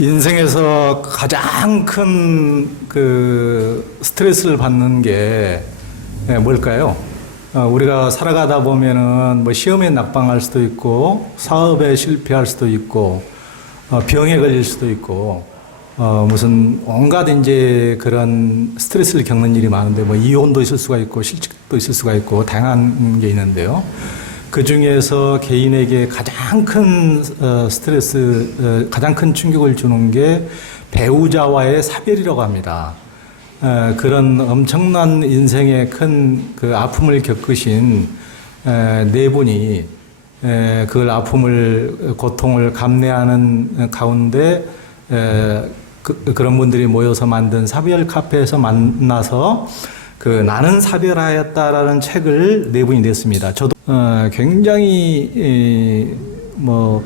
인생에서 가장 큰 그 스트레스를 받는 게 뭘까요? 우리가 살아가다 보면은 뭐 시험에 낙방할 수도 있고 사업에 실패할 수도 있고 병에 걸릴 수도 있고 무슨 온갖 이제 그런 스트레스를 겪는 일이 많은데 뭐 이혼도 있을 수가 있고 실직도 있을 수가 있고 다양한 게 있는데요. 그 중에서 개인에게 가장 큰 스트레스, 가장 큰 충격을 주는 게 배우자와의 사별이라고 합니다. 그런 엄청난 인생의 큰 그 아픔을 겪으신 네 분이 그걸 아픔을, 고통을 감내하는 가운데 그런 분들이 모여서 만든 사별 카페에서 만나서 그 나는 사별하였다라는 책을 네 분이 냈습니다. 저도 굉장히 뭐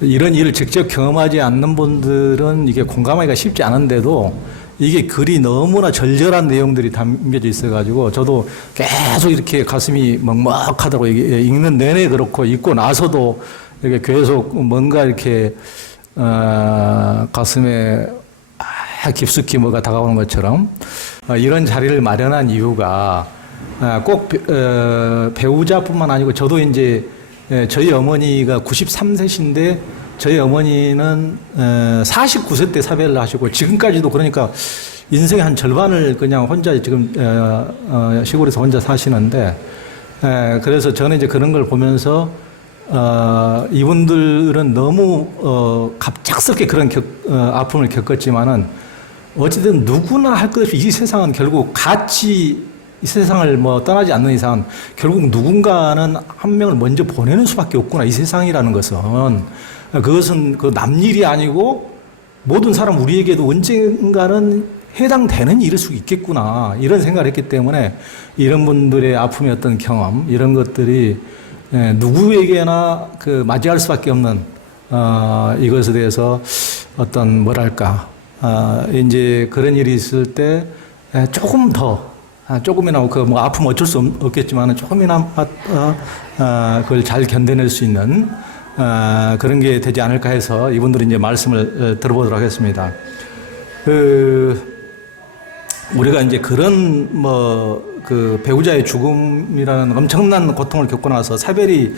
이런 일을 직접 경험하지 않는 분들은 이게 공감하기가 쉽지 않은데도 이게 글이 너무나 절절한 내용들이 담겨져 있어가지고 저도 계속 이렇게 가슴이 먹먹하더라고요. 읽는 내내 그렇고 읽고 나서도 이렇게 계속 뭔가 이렇게 가슴에 깊숙이 뭐가 다가오는 것처럼 이런 자리를 마련한 이유가 꼭 배우자뿐만 아니고 저도 이제 저희 어머니가 93세신데 저희 어머니는 49세 때 사별을 하시고 지금까지도 그러니까 인생의 한 절반을 그냥 혼자 지금 시골에서 혼자 사시는데 그래서 저는 이제 그런 걸 보면서 이분들은 너무 갑작스럽게 그런 아픔을 겪었지만은 어쨌든 누구나 할 것 없이 이 세상은 결국 같이 이 세상을 뭐 떠나지 않는 이상 결국 누군가는 한 명을 먼저 보내는 수밖에 없구나. 이 세상이라는 그것은 그 남일이 아니고 모든 사람 우리에게도 언젠가는 해당되는 일일 수 있겠구나. 이런 생각을 했기 때문에 이런 분들의 아픔의 어떤 경험 이런 것들이 누구에게나 그 맞이할 수밖에 없는 이것에 대해서 어떤 뭐랄까 이제 그런 일이 있을 때 조금 더 조금이나마 그 뭐 아픔 어쩔 수 없겠지만 조금이나마 그걸 잘 견뎌낼 수 있는 그런 게 되지 않을까 해서 이분들이 이제 말씀을 들어보도록 하겠습니다. 우리가 이제 그런 그 배우자의 죽음이라는 엄청난 고통을 겪고 나서 사별이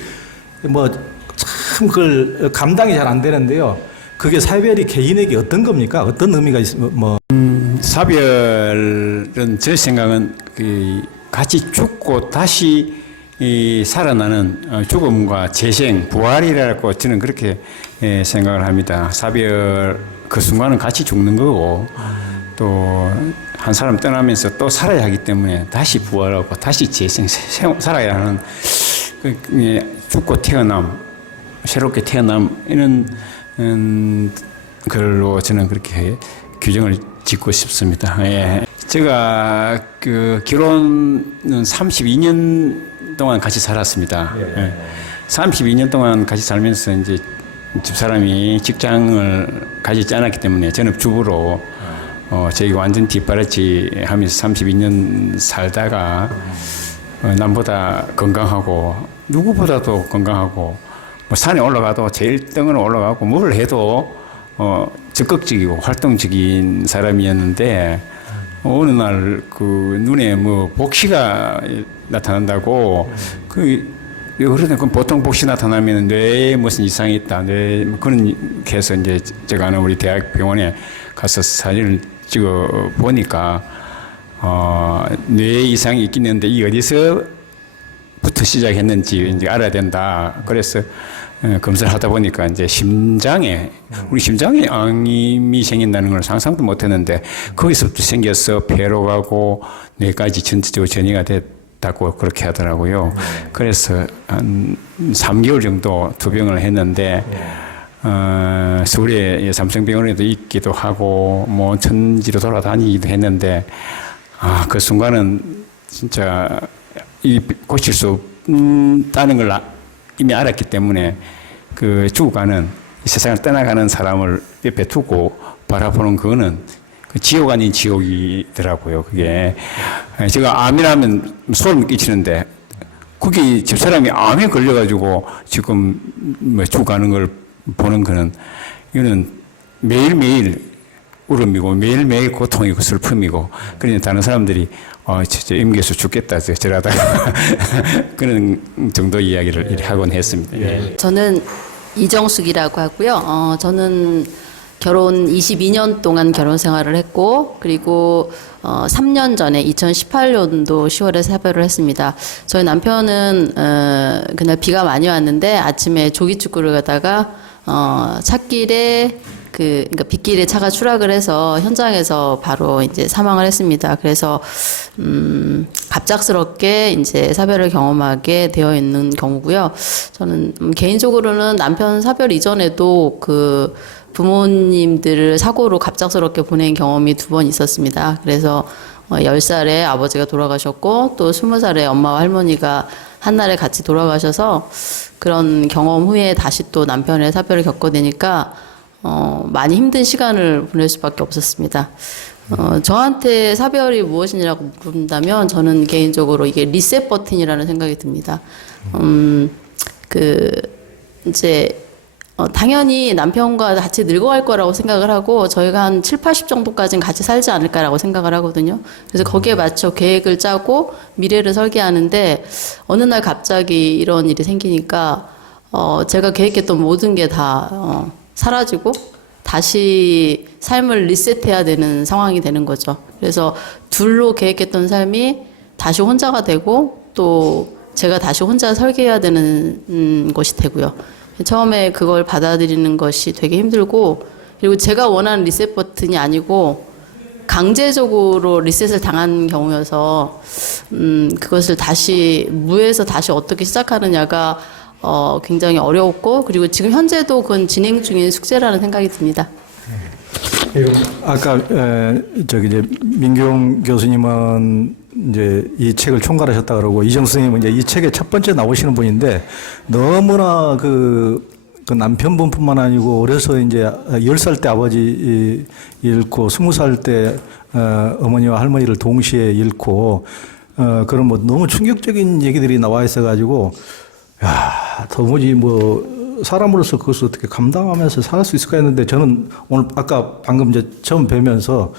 참 그걸 감당이 잘 안 되는데요. 그게 사별이 개인에게 어떤 겁니까? 어떤 의미가 사별은 제 생각은 같이 죽고 다시 살아나는 죽음과 재생, 부활이라고 저는 그렇게 생각을 합니다. 사별 그 순간은 같이 죽는 거고 또 한 사람 떠나면서 또 살아야 하기 때문에 다시 부활하고 다시 재생, 살아야 하는 죽고 태어남, 새롭게 태어남 이런 걸로 저는 그렇게 규정을 짓고 싶습니다. 예. 제가 그 결혼은 32년 동안 같이 살았습니다. 예. 32년 동안 같이 살면서 이제 집사람이 직장을 가지지 않았기 때문에 저는 주부로 저희가 완전 뒷바라지 하면서 32년 살다가 남보다 건강하고 누구보다도 건강하고 뭐 산에 올라가도 제일 등으로 올라가고 뭘 해도 적극적이고 활동적인 사람이었는데 어느 날 그 눈에 뭐 복시가 나타난다고 그러니까 보통 복시 나타나면 뇌에 무슨 이상이 있다. 그런 해서 이제 제가 아는 우리 대학 병원에 가서 사진을 찍어 보니까 뇌에 이상이 있긴 했는데 이 어디서부터 시작했는지 이제 알아야 된다. 그래서 검사를 하다 보니까 이제 우리 심장에 암이 생긴다는 걸 상상도 못 했는데 거기서부터 생겨서 폐로 가고 뇌까지 전체적으로 전이가 됐다고 그렇게 하더라고요. 그래서 한 3개월 정도 투병을 했는데 서울의 삼성병원에도 있기도 하고 뭐 천지로 돌아다니기도 했는데 그 순간은 진짜 고칠 수 없다는 걸 이미 알았기 때문에 그 죽어가는 이 세상을 떠나가는 사람을 옆에 두고 바라보는 그거는 그 지옥 아닌 지옥이더라고요. 그게 제가 암이라면 소름 끼치는데 거기 집사람이 암에 걸려가지고 지금 뭐 죽어가는 걸 보는 거는 이거는 매일매일 울음이고 매일매일 고통이고 슬픔이고 그러니 다른 사람들이 진짜 임계수 죽겠다 저러다가 그런 정도 이야기를 하곤 했습니다. 예. 저는 이정숙이라고 하고요. 저는 결혼 22년 동안 결혼 생활을 했고, 그리고 3년 전에 2018년도 10월에 사별을 했습니다. 저희 남편은 그날 비가 많이 왔는데 아침에 조기축구를 가다가 찻길에 그러니까 빗길에 차가 추락을 해서 현장에서 바로 이제 사망을 했습니다. 그래서 갑작스럽게 이제 사별을 경험하게 되어 있는 경우고요. 저는 개인적으로는 남편 사별 이전에도 그 부모님들을 사고로 갑작스럽게 보낸 경험이 2번 있었습니다. 그래서 10살에 아버지가 돌아가셨고 또 20살에 엄마와 할머니가 한날에 같이 돌아가셔서 그런 경험 후에 다시 또 남편의 사별을 겪게 되니까 많이 힘든 시간을 보낼 수밖에 없었습니다. 저한테 사별이 무엇이냐고 물은다면 저는 개인적으로 이게 리셋 버튼이라는 생각이 듭니다. 이제 당연히 남편과 같이 늙어갈 거라고 생각을 하고 저희가 한 7, 80 정도까지는 같이 살지 않을까라고 생각을 하거든요. 그래서 거기에 맞춰 계획을 짜고 미래를 설계하는데 어느 날 갑자기 이런 일이 생기니까 제가 계획했던 모든 게 다 사라지고 다시 삶을 리셋해야 되는 상황이 되는 거죠. 그래서 둘로 계획했던 삶이 다시 혼자가 되고 또 제가 다시 혼자 설계해야 되는 것이 되고요. 처음에 그걸 받아들이는 것이 되게 힘들고 그리고 제가 원하는 리셋 버튼이 아니고 강제적으로 리셋을 당한 경우여서 그것을 다시 무에서 다시 어떻게 시작하느냐가 굉장히 어려웠고 그리고 지금 현재도 그건 진행 중인 숙제라는 생각이 듭니다. 아까 저기 이제 민경 교수님은 이제 이 책을 총괄하셨다 그러고 이정수 선생님은 이제 이 책의 첫 번째 나오시는 분인데 너무나 그 남편분뿐만 아니고 어려서 이제 10살 때 아버지 잃고 20살 때 어머니와 할머니를 동시에 잃고 그런 뭐 너무 충격적인 얘기들이 나와 있어가지고 야 도무지 뭐 사람으로서 그것을 어떻게 감당하면서 살 수 있을까 했는데 저는 오늘 아까 방금 이제 처음 뵈면서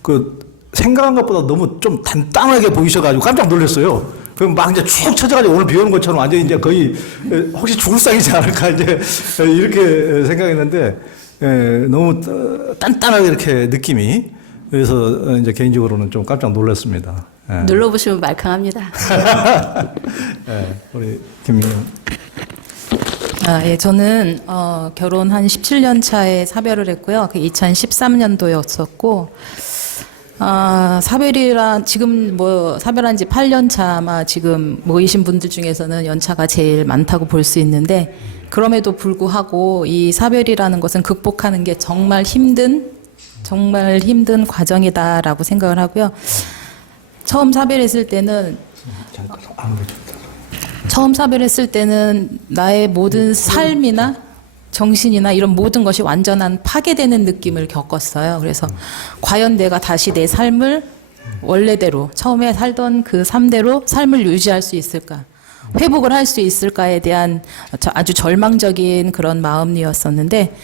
그 생각한 것보다 너무 좀 단단하게 보이셔가지고 깜짝 놀랐어요. 그럼 막 이제 쭉 쳐져가지고 오늘 비 오는 것처럼 완전히 이제 거의 혹시 죽을 상이지 않을까 이제 이렇게 생각했는데 너무 단단하게 이렇게 느낌이 그래서 이제 개인적으로는 좀 깜짝 놀랐습니다. 눌러보시면 말캉합니다. 우리 김민영. 예, 저는 결혼 한 17년 차에 사별을 했고요. 그 2013년도였었고 사별이란 지금 뭐 사별한 지 8년 차 아마 지금 모이신 분들 중에서는 연차가 제일 많다고 볼 수 있는데 그럼에도 불구하고 이 사별이라는 것은 극복하는 게 정말 힘든 과정이다라고 생각을 하고요. 처음 사별했을 때는 나의 모든 삶이나 정신이나 이런 모든 것이 완전한 파괴되는 느낌을 겪었어요. 그래서 과연 내가 다시 내 삶을 원래대로 처음에 살던 그 삶대로 삶을 유지할 수 있을까? 회복을 할 수 있을까에 대한 아주 절망적인 그런 마음이었었는데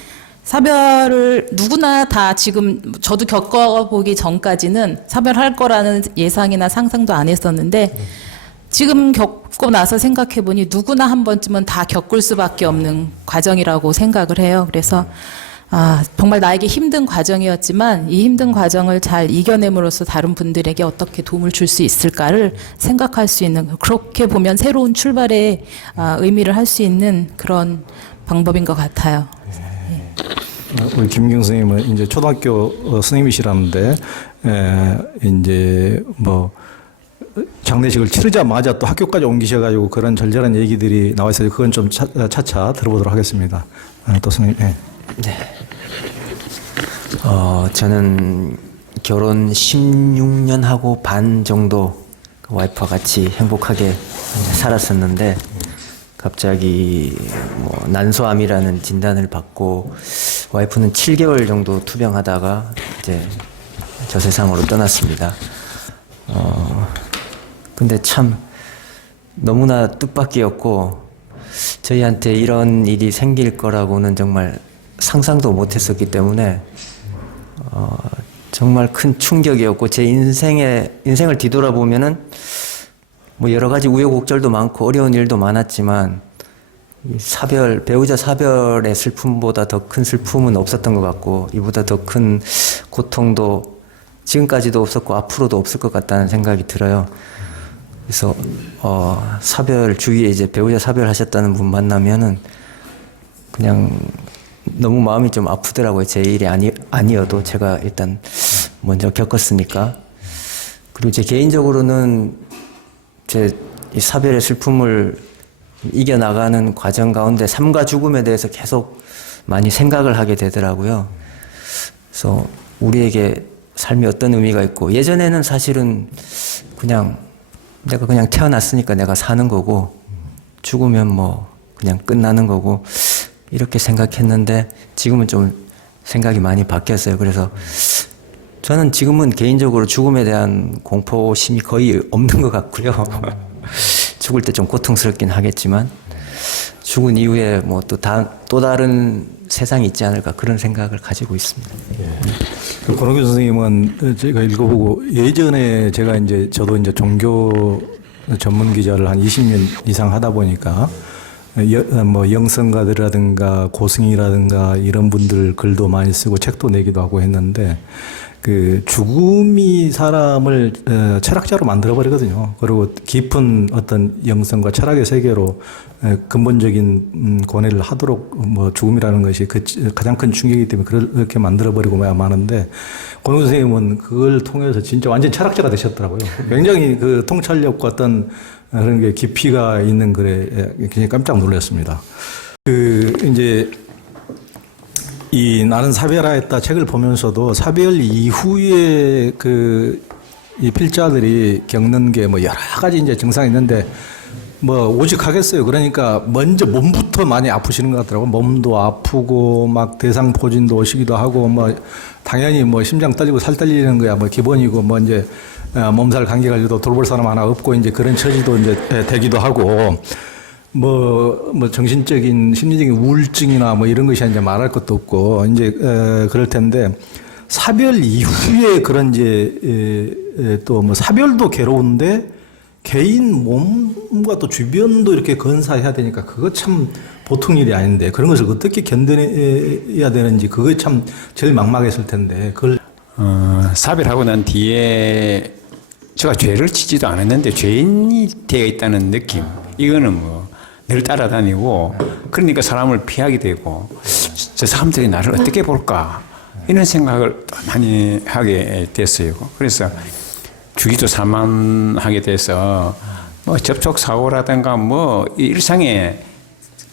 사별을 누구나 다 지금 저도 겪어보기 전까지는 사별할 거라는 예상이나 상상도 안 했었는데 지금 겪고 나서 생각해보니 누구나 한 번쯤은 다 겪을 수밖에 없는 과정이라고 생각을 해요. 그래서 정말 나에게 힘든 과정이었지만 이 힘든 과정을 잘 이겨냄으로써 다른 분들에게 어떻게 도움을 줄 수 있을까를 생각할 수 있는 그렇게 보면 새로운 출발의 의미를 할 수 있는 그런 방법인 것 같아요. 우리 김경 선생님은 이제 초등학교 선생님이시라는데 이제 뭐 장례식을 치르자마자 또 학교까지 옮기셔가지고 그런 절절한 얘기들이 나와 있어요. 그건 좀 차차 들어보도록 하겠습니다. 또 선생님. 네. 저는 결혼 16년 하고 반 정도 와이프와 같이 행복하게 살았었는데 갑자기 뭐 난소암이라는 진단을 받고 와이프는 7개월 정도 투병하다가 이제 저 세상으로 떠났습니다. 근데 참 너무나 뜻밖이었고 저희한테 이런 일이 생길 거라고는 정말 상상도 못했었기 때문에 정말 큰 충격이었고 제 인생을 뒤돌아보면은 뭐 여러 가지 우여곡절도 많고 어려운 일도 많았지만 이 배우자 사별의 슬픔보다 더 큰 슬픔은 없었던 것 같고 이보다 더 큰 고통도 지금까지도 없었고 앞으로도 없을 것 같다는 생각이 들어요. 그래서 주위에 이제 배우자 사별하셨다는 분 만나면은 그냥 너무 마음이 좀 아프더라고요. 제 일이 아니어도 제가 일단 먼저 겪었으니까. 그리고 제 개인적으로는 제 이 사별의 슬픔을 이겨나가는 과정 가운데 삶과 죽음에 대해서 계속 많이 생각을 하게 되더라고요. 그래서 우리에게 삶이 어떤 의미가 있고 예전에는 사실은 내가 그냥 태어났으니까 내가 사는 거고 죽으면 뭐 그냥 끝나는 거고 이렇게 생각했는데 지금은 좀 생각이 많이 바뀌었어요. 그래서 저는 지금은 개인적으로 죽음에 대한 공포심이 거의 없는 것 같고요. 죽을 때 좀 고통스럽긴 하겠지만 죽은 이후에 뭐 또 다른 세상이 있지 않을까 그런 생각을 가지고 있습니다. 그 권호규 선생님은 제가 읽어보고 예전에 저도 이제 종교 전문 기자를 한 20년 이상 하다 보니까 뭐 영성가들이라든가 고승이라든가 이런 분들 글도 많이 쓰고 책도 내기도 하고 했는데 그 죽음이 사람을 철학자로 만들어 버리거든요. 그리고 깊은 어떤 영성과 철학의 세계로 근본적인 고뇌를 하도록 뭐 죽음이라는 것이 가장 큰 충격이기 때문에 그렇게 만들어 버리고 마는데 권호 선생님은 그걸 통해서 진짜 완전 철학자가 되셨더라고요. 굉장히 그 통찰력과 어떤 그런 게 깊이가 있는 글에 굉장히 깜짝 놀랐습니다. 이제 이 나는 사별하였다 책을 보면서도 사별 이후에 이 필자들이 겪는 게 뭐 여러 가지 이제 증상이 있는데 뭐 오직하겠어요. 그러니까 먼저 몸부터 많이 아프시는 것 같더라고요. 몸도 아프고 막 대상포진도 오시기도 하고 뭐 당연히 뭐 심장 떨리고 살 떨리는 거야 뭐 기본이고 뭐 이제 몸살 감기 걸려도 돌볼 사람 하나 없고 이제 그런 처지도 이제 되기도 하고 뭐 정신적인 심리적인 우울증이나 뭐 이런 것이 이제 말할 것도 없고 이제 그럴 텐데 사별 이후에 그런 이제 또 뭐 사별도 괴로운데 개인 몸과 또 주변도 이렇게 건사해야 되니까 그거 참 보통 일이 아닌데 그런 것을 어떻게 견뎌내야 되는지 그거 참 제일 막막했을 텐데 그걸 사별하고 난 뒤에 제가 죄를 지지도 않았는데 죄인이 되어 있다는 느낌 이거는 뭐 늘 따라다니고 그러니까 사람을 피하게 되고 저 사람들이 나를 어떻게 볼까 이런 생각을 많이 하게 됐어요. 그래서 주기도 산만하게 돼서 뭐 접촉 사고라든가 뭐 일상에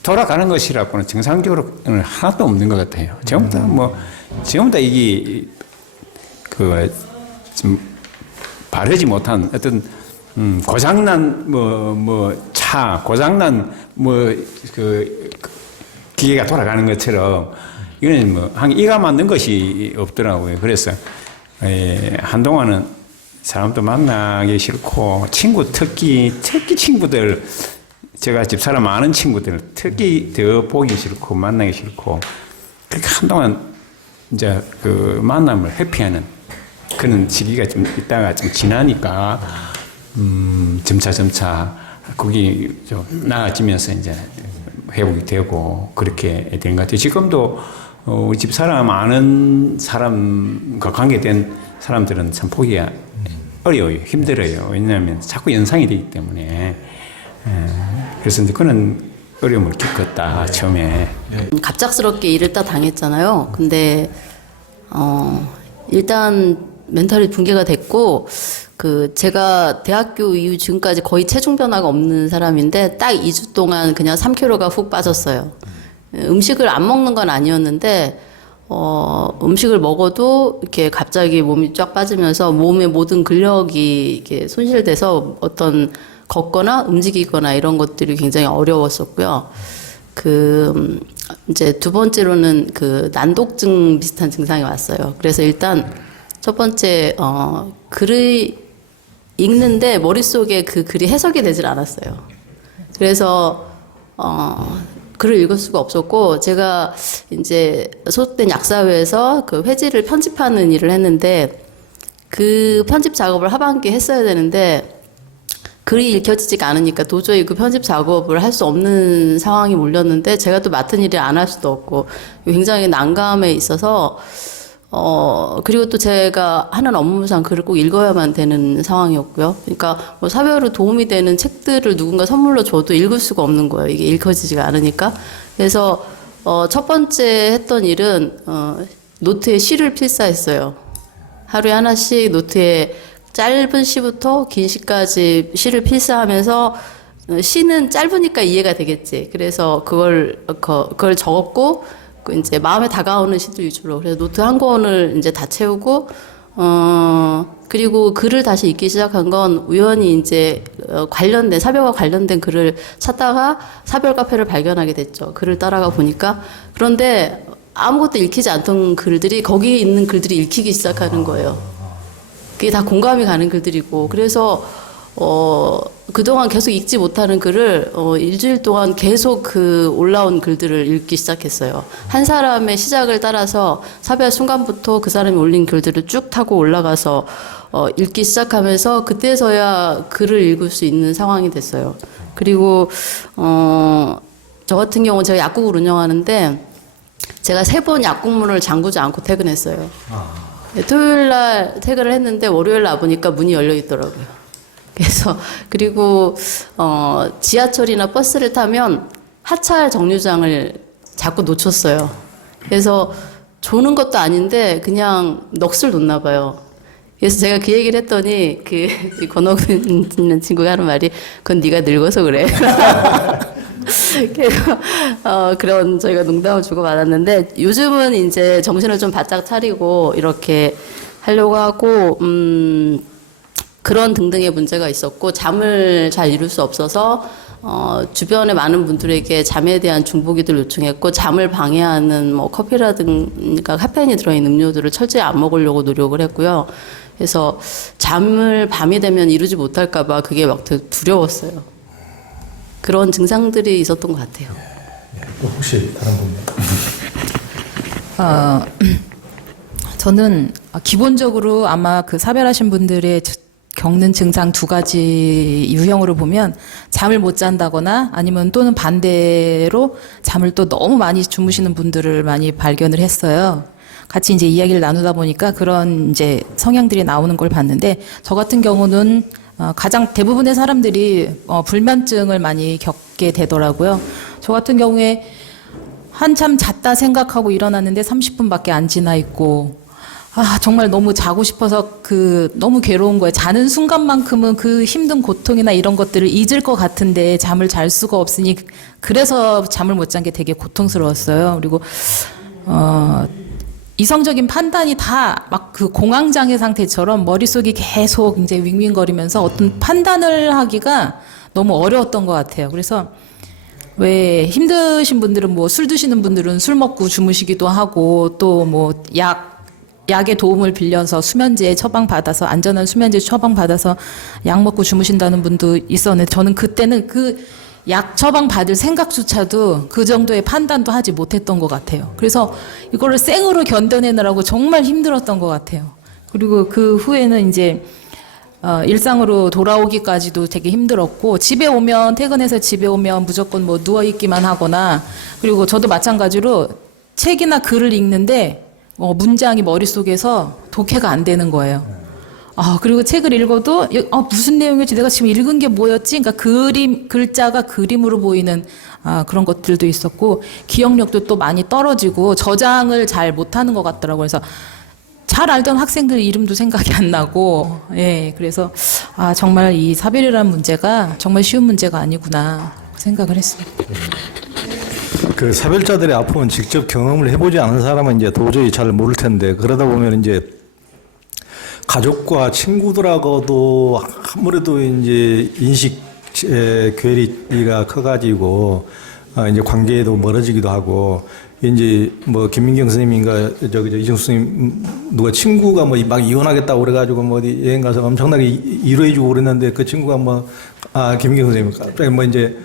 돌아가는 것이라고는 정상적으로는 하나도 없는 것 같아요. 전부 다 이게 좀 바르지 못한 어떤 고장난 차 고장난 기계가 돌아가는 것처럼 이거는 이가 맞는 것이 없더라고요. 그래서 한동안은 사람도 만나기 싫고 특히 친구들 제가 집사람 아는 친구들 특히 더 보기 싫고 만나기 싫고 그렇게 한동안 이제 그 만남을 회피하는 그런 시기가 좀 있다가 좀 지나니까 점차 거기 좀 나아지면서 이제 회복이 되고 그렇게 된 것 같아요. 지금도 우리 집 사람 아는 사람과 관계된 사람들은 참 보기가 어려워요. 힘들어요. 왜냐하면 자꾸 연상이 되기 때문에. 그래서 이제 그런 어려움을 겪었다 처음에. 갑작스럽게 일을 딱 당했잖아요. 근데 일단 멘탈이 붕괴가 됐고 제가 대학교 이후 지금까지 거의 체중 변화가 없는 사람인데 딱 2주 동안 그냥 3kg가 훅 빠졌어요. 음식을 안 먹는 건 아니었는데 음식을 먹어도 이렇게 갑자기 몸이 쫙 빠지면서 몸의 모든 근력이 이렇게 손실돼서 어떤 걷거나 움직이거나 이런 것들이 굉장히 어려웠었고요. 이제 두 번째로는 난독증 비슷한 증상이 왔어요. 그래서 일단 첫 번째 글을 읽는데 머릿속에 그 글이 해석이 되질 않았어요. 그래서 글을 읽을 수가 없었고, 제가 이제 소속된 약사회에서 그 회지를 편집하는 일을 했는데, 그 편집 작업을 하반기에 했어야 되는데, 글이 읽혀지지가 않으니까 도저히 그 편집 작업을 할 수 없는 상황이 몰렸는데, 제가 또 맡은 일을 안 할 수도 없고, 굉장히 난감해 있어서, 그리고 또 제가 하는 업무상 글을 꼭 읽어야만 되는 상황이었고요. 그러니까 뭐 사회로 도움이 되는 책들을 누군가 선물로 줘도 읽을 수가 없는 거예요. 이게 읽혀지지가 않으니까. 그래서, 첫 번째 했던 일은, 노트에 시를 필사했어요. 하루에 하나씩 노트에 짧은 시부터 긴 시까지 시를 필사하면서 시는 짧으니까 이해가 되겠지. 그래서 그걸 적었고, 이제 마음에 다가오는 시들 위주로. 그래서 노트 한 권을 이제 다 채우고, 그리고 글을 다시 읽기 시작한 건 우연히 이제 관련된, 사별과 관련된 글을 찾다가 사별 카페를 발견하게 됐죠. 글을 따라가 보니까. 그런데 아무것도 읽히지 않던 글들이 거기에 있는 글들이 읽히기 시작하는 거예요. 그게 다 공감이 가는 글들이고. 그래서 그동안 계속 읽지 못하는 글을 일주일 동안 계속 그 올라온 글들을 읽기 시작했어요. 한 사람의 시작을 따라서 사별 순간부터 그 사람이 올린 글들을 쭉 타고 올라가서 읽기 시작하면서 그때서야 글을 읽을 수 있는 상황이 됐어요. 그리고 저 같은 경우는 제가 약국을 운영하는데 제가 3번 약국문을 잠그지 않고 퇴근했어요. 토요일 날 퇴근을 했는데 월요일 날 와보니까 문이 열려 있더라고요. 그래서 그리고 지하철이나 버스를 타면 하차할 정류장을 자꾸 놓쳤어요. 그래서 조는 것도 아닌데 그냥 넋을 놓나 봐요. 그래서 제가 그 얘기를 했더니 그 권옥은 있는 친구가 하는 말이 그건 네가 늙어서 그래. 그래서 그런 저희가 농담을 주고 받았는데 요즘은 이제 정신을 좀 바짝 차리고 이렇게 하려고 하고 그런 등등의 문제가 있었고 잠을 잘 이룰 수 없어서 주변의 많은 분들에게 잠에 대한 중보기도를 요청했고 잠을 방해하는 뭐 커피라든가 카페인이 들어있는 음료들을 철저히 안 먹으려고 노력을 했고요. 그래서 잠을 밤이 되면 이루지 못할까 봐 그게 막 되게 두려웠어요. 그런 증상들이 있었던 것 같아요. 또 혹시 다른 분요? 저는 기본적으로 아마 그 사별하신 분들의 겪는 증상 2가지 유형으로 보면 잠을 못 잔다거나 아니면 또는 반대로 잠을 또 너무 많이 주무시는 분들을 많이 발견을 했어요. 같이 이제 이야기를 나누다 보니까 그런 이제 성향들이 나오는 걸 봤는데 저 같은 경우는 가장 대부분의 사람들이 불면증을 많이 겪게 되더라고요. 저 같은 경우에 한참 잤다 생각하고 일어났는데 30분밖에 안 지나 있고 정말 너무 자고 싶어서 너무 괴로운 거예요. 자는 순간만큼은 그 힘든 고통이나 이런 것들을 잊을 것 같은데 잠을 잘 수가 없으니 그래서 잠을 못 잔 게 되게 고통스러웠어요. 그리고 이성적인 판단이 다 막 그 공황장애 상태처럼 머릿속이 계속 이제 윙윙거리면서 어떤 판단을 하기가 너무 어려웠던 것 같아요. 그래서 왜 힘드신 분들은 뭐 술 드시는 분들은 술 먹고 주무시기도 하고 또 뭐 약의 도움을 빌려서 수면제 처방받아서 안전한 수면제 처방받아서 약 먹고 주무신다는 분도 있었는데 저는 그때는 그 약 처방 받을 생각조차도 그 정도의 판단도 하지 못했던 것 같아요. 그래서 이거를 생으로 견뎌내느라고 정말 힘들었던 것 같아요. 그리고 그 후에는 이제 일상으로 돌아오기까지도 되게 힘들었고 집에 오면 퇴근해서 집에 오면 무조건 뭐 누워 있기만 하거나 그리고 저도 마찬가지로 책이나 글을 읽는데 문장이 머릿속에서 독해가 안 되는 거예요. 그리고 책을 읽어도 무슨 내용이었지 내가 지금 읽은 게 뭐였지 그러니까 글자가 그림으로 보이는 그런 것들도 있었고 기억력도 또 많이 떨어지고 저장을 잘 못하는 것 같더라고요. 그래서 잘 알던 학생들 이름도 생각이 안 나고 그래서 정말 이 사별이라는 문제가 정말 쉬운 문제가 아니구나 생각을 했습니다. 그 사별자들의 아픔은 직접 경험을 해보지 않은 사람은 이제 도저히 잘 모를 텐데 그러다 보면 이제 가족과 친구들하고도 아무래도 이제 인식 괴리가 커가지고 이제 관계도 멀어지기도 하고 이제 뭐 김민경 선생님인가 이정수 선생님 누가 친구가 뭐 막 이혼하겠다고 그래가지고 뭐 어디 여행 가서 엄청나게 위로해주고 그랬는데 그 친구가 뭐 김민경 선생님 갑자기 뭐 이제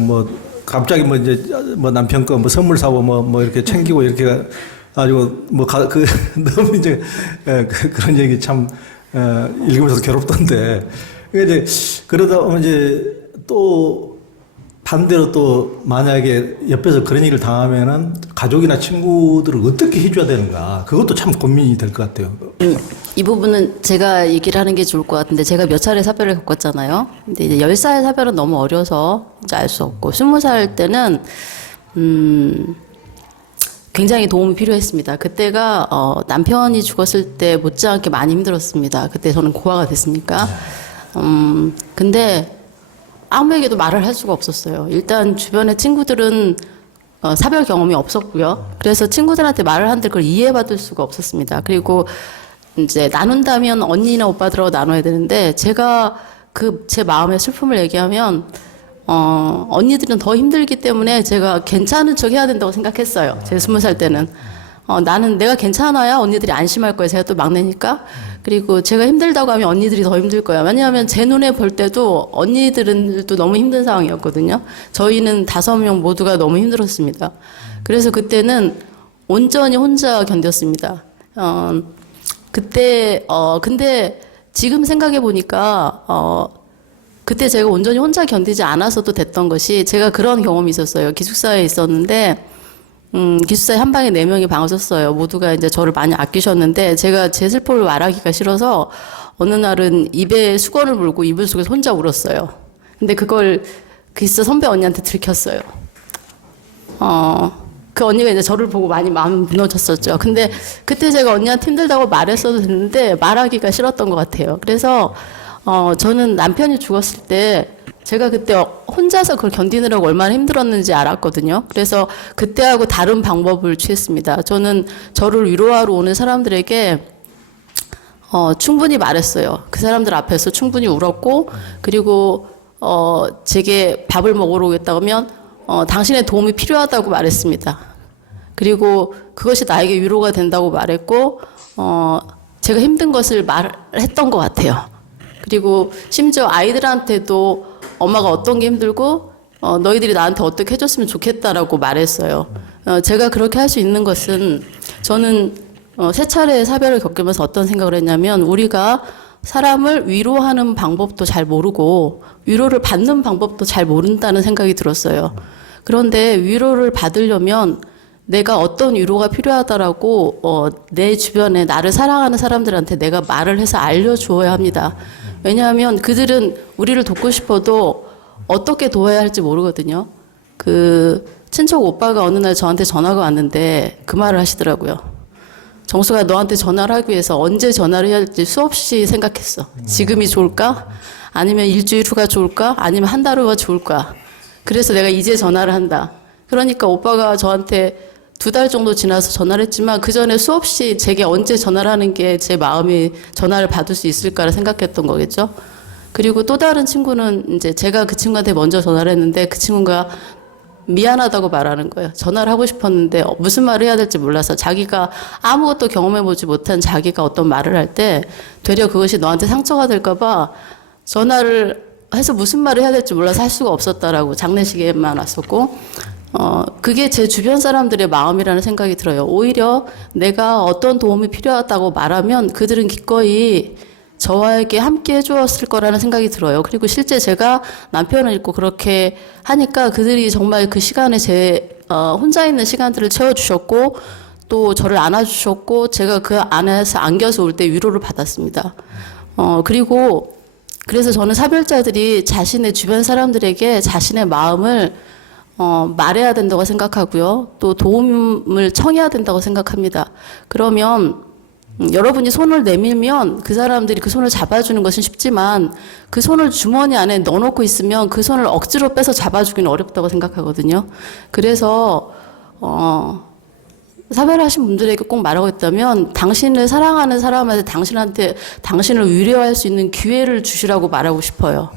뭐 갑자기 뭐 이제 뭐 남편 거 뭐 선물 사고 뭐 이렇게 챙기고 이렇게 가지고 그 너무 이제 그런 얘기 참 읽으면서 괴롭던데. 이제 그러다 보면 이제 또 반대로 또 만약에 옆에서 그런 일을 당하면은 가족이나 친구들을 어떻게 해줘야 되는가, 그것도 참 고민이 될 것 같아요. 이 부분은 제가 얘기를 하는 게 좋을 것 같은데, 제가 몇 차례 사별을 겪었잖아요. 근데 이제 10살 사별은 너무 어려서 이제 알 수 없고, 20살 때는 굉장히 도움이 필요했습니다. 그때가 남편이 죽었을 때 못지않게 많이 힘들었습니다. 그때 저는 고아가 됐으니까. 근데 아무에게도 말을 할 수가 없었어요. 일단 주변의 친구들은 사별 경험이 없었고요. 그래서 친구들한테 말을 하는데 그걸 이해받을 수가 없었습니다. 그리고 이제 나눈다면 언니나 오빠들하고 나눠야 되는데, 제가 제 마음의 슬픔을 얘기하면 언니들은 더 힘들기 때문에 제가 괜찮은 척 해야 된다고 생각했어요. 제 20살 때는. 나는 내가 괜찮아야 언니들이 안심할 거예요. 제가 또 막내니까. 그리고 제가 힘들다고 하면 언니들이 더 힘들 거예요. 왜냐하면 제 눈에 볼 때도 언니들도 너무 힘든 상황이었거든요. 저희는 5명 모두가 너무 힘들었습니다. 그래서 그때는 온전히 혼자 견뎠습니다. 근데 지금 생각해 보니까 그때 제가 온전히 혼자 견디지 않아서도 됐던 것이, 제가 그런 경험이 있었어요. 기숙사에 있었는데 기숙사에 한 방에 4명이 방을 썼어요. 모두가 이제 저를 많이 아끼셨는데, 제가 제 슬픔을 말하기가 싫어서 어느 날은 입에 수건을 물고 이불 속에서 혼자 울었어요. 근데 그걸 기숙사 선배 언니한테 들켰어요. 그 언니가 이제 저를 보고 많이 마음이 무너졌었죠. 근데 그때 제가 언니한테 힘들다고 말했어도 됐는데 말하기가 싫었던 것 같아요. 그래서 저는 남편이 죽었을 때 제가 그때 혼자서 그걸 견디느라고 얼마나 힘들었는지 알았거든요. 그래서 그때하고 다른 방법을 취했습니다. 저는 저를 위로하러 오는 사람들에게 충분히 말했어요. 그 사람들 앞에서 충분히 울었고, 그리고 제게 밥을 먹으러 오겠다고 하면 당신의 도움이 필요하다고 말했습니다. 그리고 그것이 나에게 위로가 된다고 말했고, 제가 힘든 것을 말했던 것 같아요. 그리고 심지어 아이들한테도 엄마가 어떤 게 힘들고 너희들이 나한테 어떻게 해줬으면 좋겠다라고 말했어요. 제가 그렇게 할 수 있는 것은, 저는 3차례 사별을 겪으면서 어떤 생각을 했냐면, 우리가 사람을 위로하는 방법도 잘 모르고 위로를 받는 방법도 잘 모른다는 생각이 들었어요. 그런데 위로를 받으려면 내가 어떤 위로가 필요하다라고 내 주변에 나를 사랑하는 사람들한테 내가 말을 해서 알려주어야 합니다. 왜냐하면 그들은 우리를 돕고 싶어도 어떻게 도와야 할지 모르거든요. 그 친척 오빠가 어느 날 저한테 전화가 왔는데 그 말을 하시더라고요. 정수가 너한테 전화를 하기 위해서 언제 전화를 해야 할지 수없이 생각했어. 지금이 좋을까? 아니면 일주일 후가 좋을까? 아니면 한 달 후가 좋을까? 그래서 내가 이제 전화를 한다. 그러니까 오빠가 저한테 2달 정도 지나서 전화를 했지만, 그 전에 수없이 제게 언제 전화를 하는 게 제 마음이 전화를 받을 수 있을까를 생각했던 거겠죠. 그리고 또 다른 친구는 이제 제가 그 친구한테 먼저 전화를 했는데, 그 친구가 미안하다고 말하는 거예요. 전화를 하고 싶었는데 무슨 말을 해야 될지 몰라서, 자기가 아무것도 경험해보지 못한 자기가 어떤 말을 할 때 되려 그것이 너한테 상처가 될까봐 전화를 해서 무슨 말을 해야 될지 몰라서 할 수가 없었다라고 장례식에만 왔었고, 그게 제 주변 사람들의 마음이라는 생각이 들어요. 오히려 내가 어떤 도움이 필요하다고 말하면 그들은 기꺼이 저와에게 함께 해주었을 거라는 생각이 들어요. 그리고 실제 제가 남편을 잃고 그렇게 하니까 그들이 정말 그 시간에 제 혼자 있는 시간들을 채워주셨고, 또 저를 안아주셨고, 제가 그 안에서 안겨서 올 때 위로를 받았습니다. 그리고 그래서 저는 사별자들이 자신의 주변 사람들에게 자신의 마음을 말해야 된다고 생각하고요. 또 도움을 청해야 된다고 생각합니다. 그러면 여러분이 손을 내밀면 그 사람들이 그 손을 잡아주는 것은 쉽지만, 그 손을 주머니 안에 넣어놓고 있으면 그 손을 억지로 빼서 잡아주기는 어렵다고 생각하거든요. 그래서 사별하신 분들에게 꼭 말하고 있다면, 당신을 사랑하는 사람한테 당신을 위로할 수 있는 기회를 주시라고 말하고 싶어요.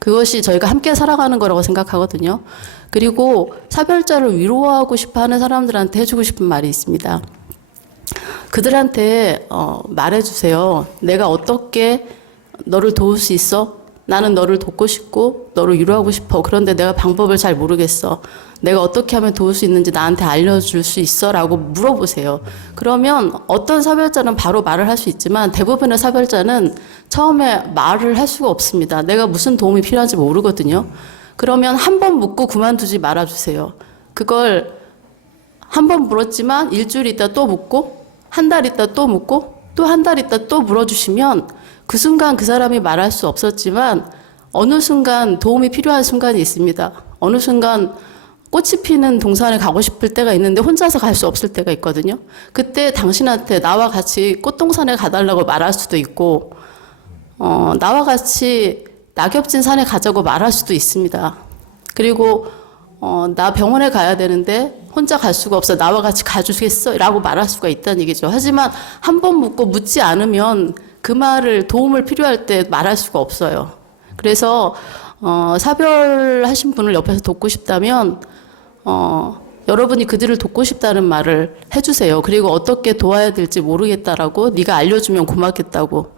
그것이 저희가 함께 살아가는 거라고 생각하거든요. 그리고 사별자를 위로하고 싶어 하는 사람들한테 해주고 싶은 말이 있습니다. 그들한테 말해주세요. 내가 어떻게 너를 도울 수 있어? 나는 너를 돕고 싶고 너를 위로하고 싶어. 그런데 내가 방법을 잘 모르겠어. 내가 어떻게 하면 도울 수 있는지 나한테 알려줄 수 있어? 라고 물어보세요. 그러면 어떤 사별자는 바로 말을 할 수 있지만 대부분의 사별자는 처음에 말을 할 수가 없습니다. 내가 무슨 도움이 필요한지 모르거든요. 그러면 한 번 묻고 그만두지 말아주세요. 그걸 한 번 물었지만 일주일 있다 또 묻고 한 달 있다 또 묻고 또 한 달 있다 또 물어주시면 그 순간 그 사람이 말할 수 없었지만 어느 순간 도움이 필요한 순간이 있습니다. 어느 순간 꽃이 피는 동산에 가고 싶을 때가 있는데 혼자서 갈 수 없을 때가 있거든요. 그때 당신한테 나와 같이 꽃동산에 가달라고 말할 수도 있고 나와 같이 낙엽진 산에 가자고 말할 수도 있습니다. 그리고 나 병원에 가야 되는데 혼자 갈 수가 없어. 나와 같이 가주겠어? 라고 말할 수가 있다는 얘기죠. 하지만 한 번 묻고 묻지 않으면 그 말을 도움을 필요할 때 말할 수가 없어요. 그래서 사별하신 분을 옆에서 돕고 싶다면 여러분이 그들을 돕고 싶다는 말을 해주세요. 그리고 어떻게 도와야 될지 모르겠다라고 네가 알려주면 고맙겠다고.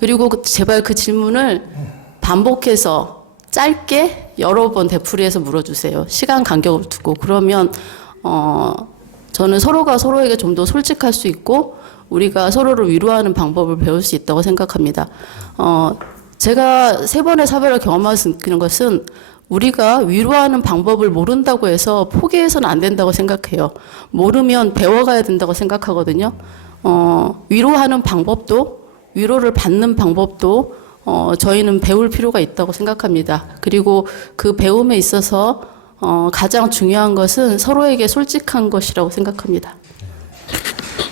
그리고 제발 그 질문을 반복해서 짧게 여러 번 되풀이해서 물어주세요. 시간 간격을 두고. 그러면 저는 서로가 서로에게 좀 더 솔직할 수 있고 우리가 서로를 위로하는 방법을 배울 수 있다고 생각합니다. 제가 3번의 사별을 경험하는 것은 우리가 위로하는 방법을 모른다고 해서 포기해서는 안 된다고 생각해요. 모르면 배워가야 된다고 생각하거든요. 위로하는 방법도 위로를 받는 방법도 저희는 배울 필요가 있다고 생각합니다. 그리고 그 배움에 있어서 가장 중요한 것은 서로에게 솔직한 것이라고 생각합니다.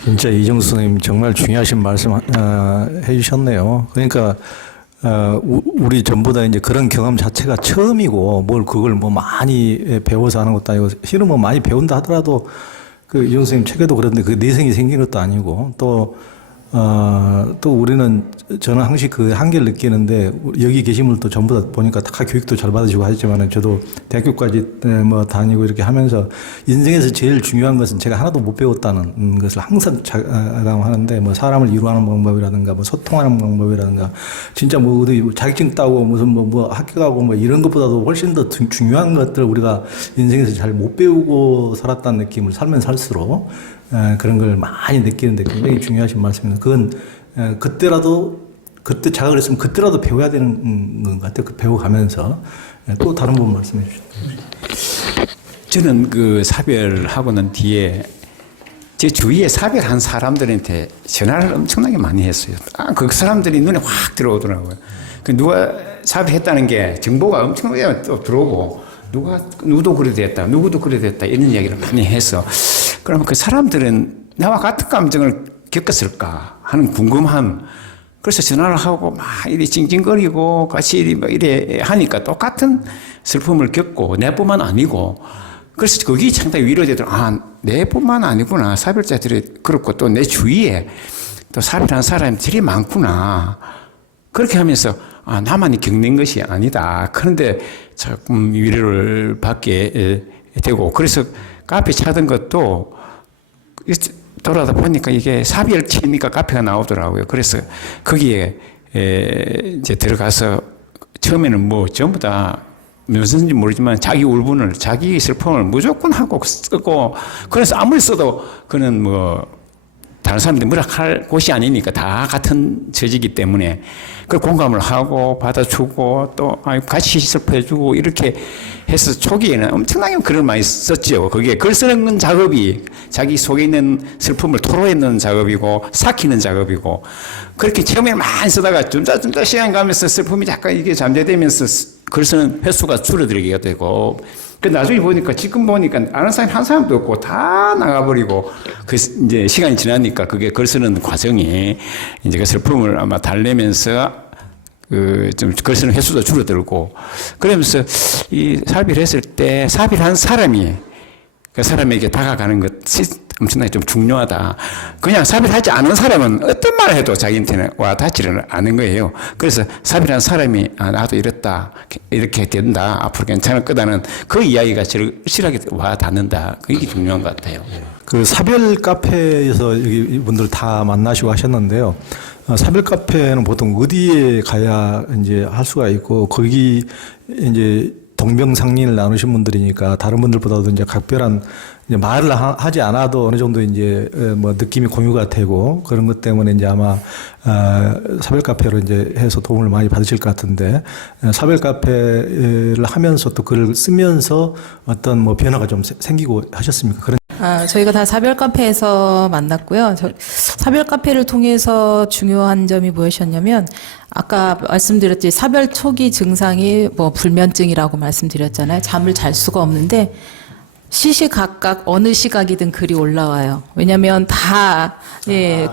진짜 이정수 선생님 정말 중요하신 말씀 해주셨네요. 그러니까 우리 전부 다 이제 그런 경험 자체가 처음이고 뭘 그걸 뭐 많이 배워서 하는 것도 아니고 실은 뭐 많이 배운다 하더라도 그 이정수 선생님 책에도 그런데 그 내성이 생긴 것도 아니고 또 우리는 저는 항상 그 한계를 느끼는데 여기 계신 분들도 전부 다 보니까 다 교육도 잘 받으시고 하지만 저도 대학교까지 뭐 다니고 이렇게 하면서 인생에서 제일 중요한 것은 제가 하나도 못 배웠다는 것을 항상 자랑하는데 뭐 사람을 이루하는 방법이라든가 뭐 소통하는 방법이라든가 진짜 뭐 어디 자격증 따고 무슨 뭐 학교 가고 뭐 이런 것보다도 훨씬 더 중요한 것들 우리가 인생에서 잘 못 배우고 살았다는 느낌을 살면 살수록 그런 걸 많이 느끼는데 굉장히 중요하신 말씀입니다. 그건 그때 자각을 했으면 그때라도 배워야 되는 것 같아요. 그 배워가면서. 또 다른 부분 말씀해 주시죠. 저는 그 사별하고 난 뒤에 제 주위에 사별한 사람들한테 전화를 엄청나게 많이 했어요. 그 사람들이 눈에 확 들어오더라고요. 누가 사별했다는 게 정보가 엄청나게 또 들어오고 누구도 그래 됐다, 누구도 그래 됐다 이런 이야기를 많이 해서 그러면 그 사람들은 나와 같은 감정을 겪었을까 하는 궁금함. 그래서 전화를 하고 막 이래 찡찡거리고 같이 이래 하니까 똑같은 슬픔을 겪고 내뿐만 아니고 그래서 그게 상당히 위로되더라고요. 내뿐만 아니구나. 사별자들이 그렇고 또 내 주위에 또 사별한 사람들이 많구나. 그렇게 하면서 나만이 겪는 것이 아니다. 그런데 조금 위로를 받게 되고 그래서 카페 찾은 것도 돌아다 보니까 이게 사별치니까 카페가 나오더라고요. 그래서 거기에 이제 들어가서 처음에는 뭐 전부 다 무슨지 모르지만 자기 울분을 자기 슬픔을 무조건 하고 쓰고 그래서 아무리 써도 그는 뭐 다른 사람들이 뭐라 할 곳이 아니니까 다 같은 처지이기 때문에 그걸 공감을 하고 받아주고 또 같이 슬퍼해주고 이렇게 해서 초기에는 엄청나게 글을 많이 썼죠. 그게 글 쓰는 작업이 자기 속에 있는 슬픔을 토로해내는 작업이고 삭히는 작업이고 그렇게 처음에 많이 쓰다가 점차 시간 가면서 슬픔이 잠깐 이게 잠재되면서 글 쓰는 횟수가 줄어들게 되고 그 나중에 보니까 지금 보니까 아는 사람이 한 사람도 없고 다 나가버리고 그 이제 시간이 지나니까 그게 글 쓰는 과정이 이제 그 슬픔을 아마 달래면서 그 좀 글 쓰는 횟수도 줄어들고 그러면서 이 사별했을 때 사별한 사람이 그 사람에게 다가가는 것이 엄청나게 좀 중요하다. 그냥 사별하지 않은 사람은 어떤 말을 해도 자기한테는 와 닿지를 않은 거예요. 그래서 사별한 사람이 나도 이랬다. 이렇게 된다. 앞으로 괜찮을 거다는 그 이야기가 제일 실하게 와 닿는다. 그게 중요한 것 같아요. 그 사별 카페에서 여기 이분들 다 만나시고 하셨는데요. 사별 카페는 보통 어디에 가야 이제 할 수가 있고 거기 이제 동병상련을 나누신 분들이니까 다른 분들보다도 이제 각별한 이제 말을 하지 않아도 어느 정도 이제 뭐 느낌이 공유가 되고 그런 것 때문에 이제 아마 사별 카페로 이제 해서 도움을 많이 받으실 것 같은데 사별 카페를 하면서 또 글을 쓰면서 어떤 뭐 변화가 좀 생기고 하셨습니까? 그런 저희가 다 사별 카페에서 만났고요. 사별 카페를 통해서 중요한 점이 무엇이었냐면 아까 말씀드렸지 사별 초기 증상이 뭐 불면증이라고 말씀드렸잖아요. 잠을 잘 수가 없는데 시시각각 어느 시각이든 글이 올라와요. 왜냐하면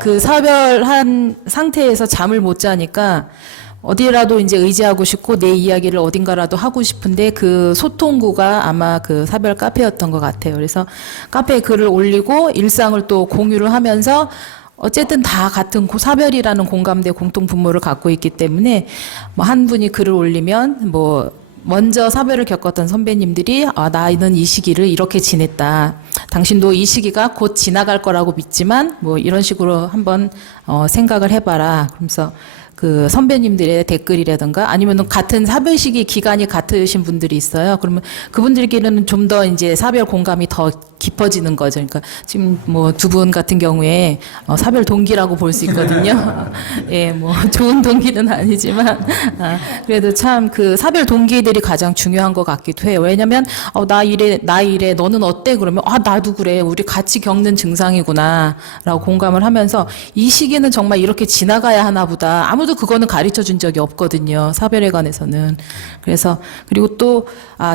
그 사별한 상태에서 잠을 못 자니까 어디라도 이제 의지하고 싶고 내 이야기를 어딘가라도 하고 싶은데 그 소통구가 아마 그 사별 카페였던 것 같아요. 그래서 카페에 글을 올리고 일상을 또 공유를 하면서 어쨌든 다 같은 사별이라는 공감대 공통 분모를 갖고 있기 때문에 뭐 한 분이 글을 올리면 뭐 먼저 사별을 겪었던 선배님들이 나는 이 시기를 이렇게 지냈다. 당신도 이 시기가 곧 지나갈 거라고 믿지만 뭐 이런 식으로 한번 생각을 해봐라. 그러면서 그 선배님들의 댓글이라든가 아니면 같은 사별 시기 기간이 같으신 분들이 있어요. 그러면 그분들끼리는 좀 더 이제 사별 공감이 더 깊어지는 거죠. 그러니까 지금 뭐 두 분 같은 경우에 사별 동기라고 볼 수 있거든요. 예, 뭐 좋은 동기는 아니지만 그래도 참 그 사별 동기들이 가장 중요한 것 같기도 해요. 왜냐하면 나 이래 너는 어때? 그러면 나도 그래. 우리 같이 겪는 증상이구나라고 공감을 하면서 이 시기는 정말 이렇게 지나가야 하나 보다. 아무도 그거는 가르쳐 준 적이 없거든요. 사별에 관해서는. 그래서 그리고 또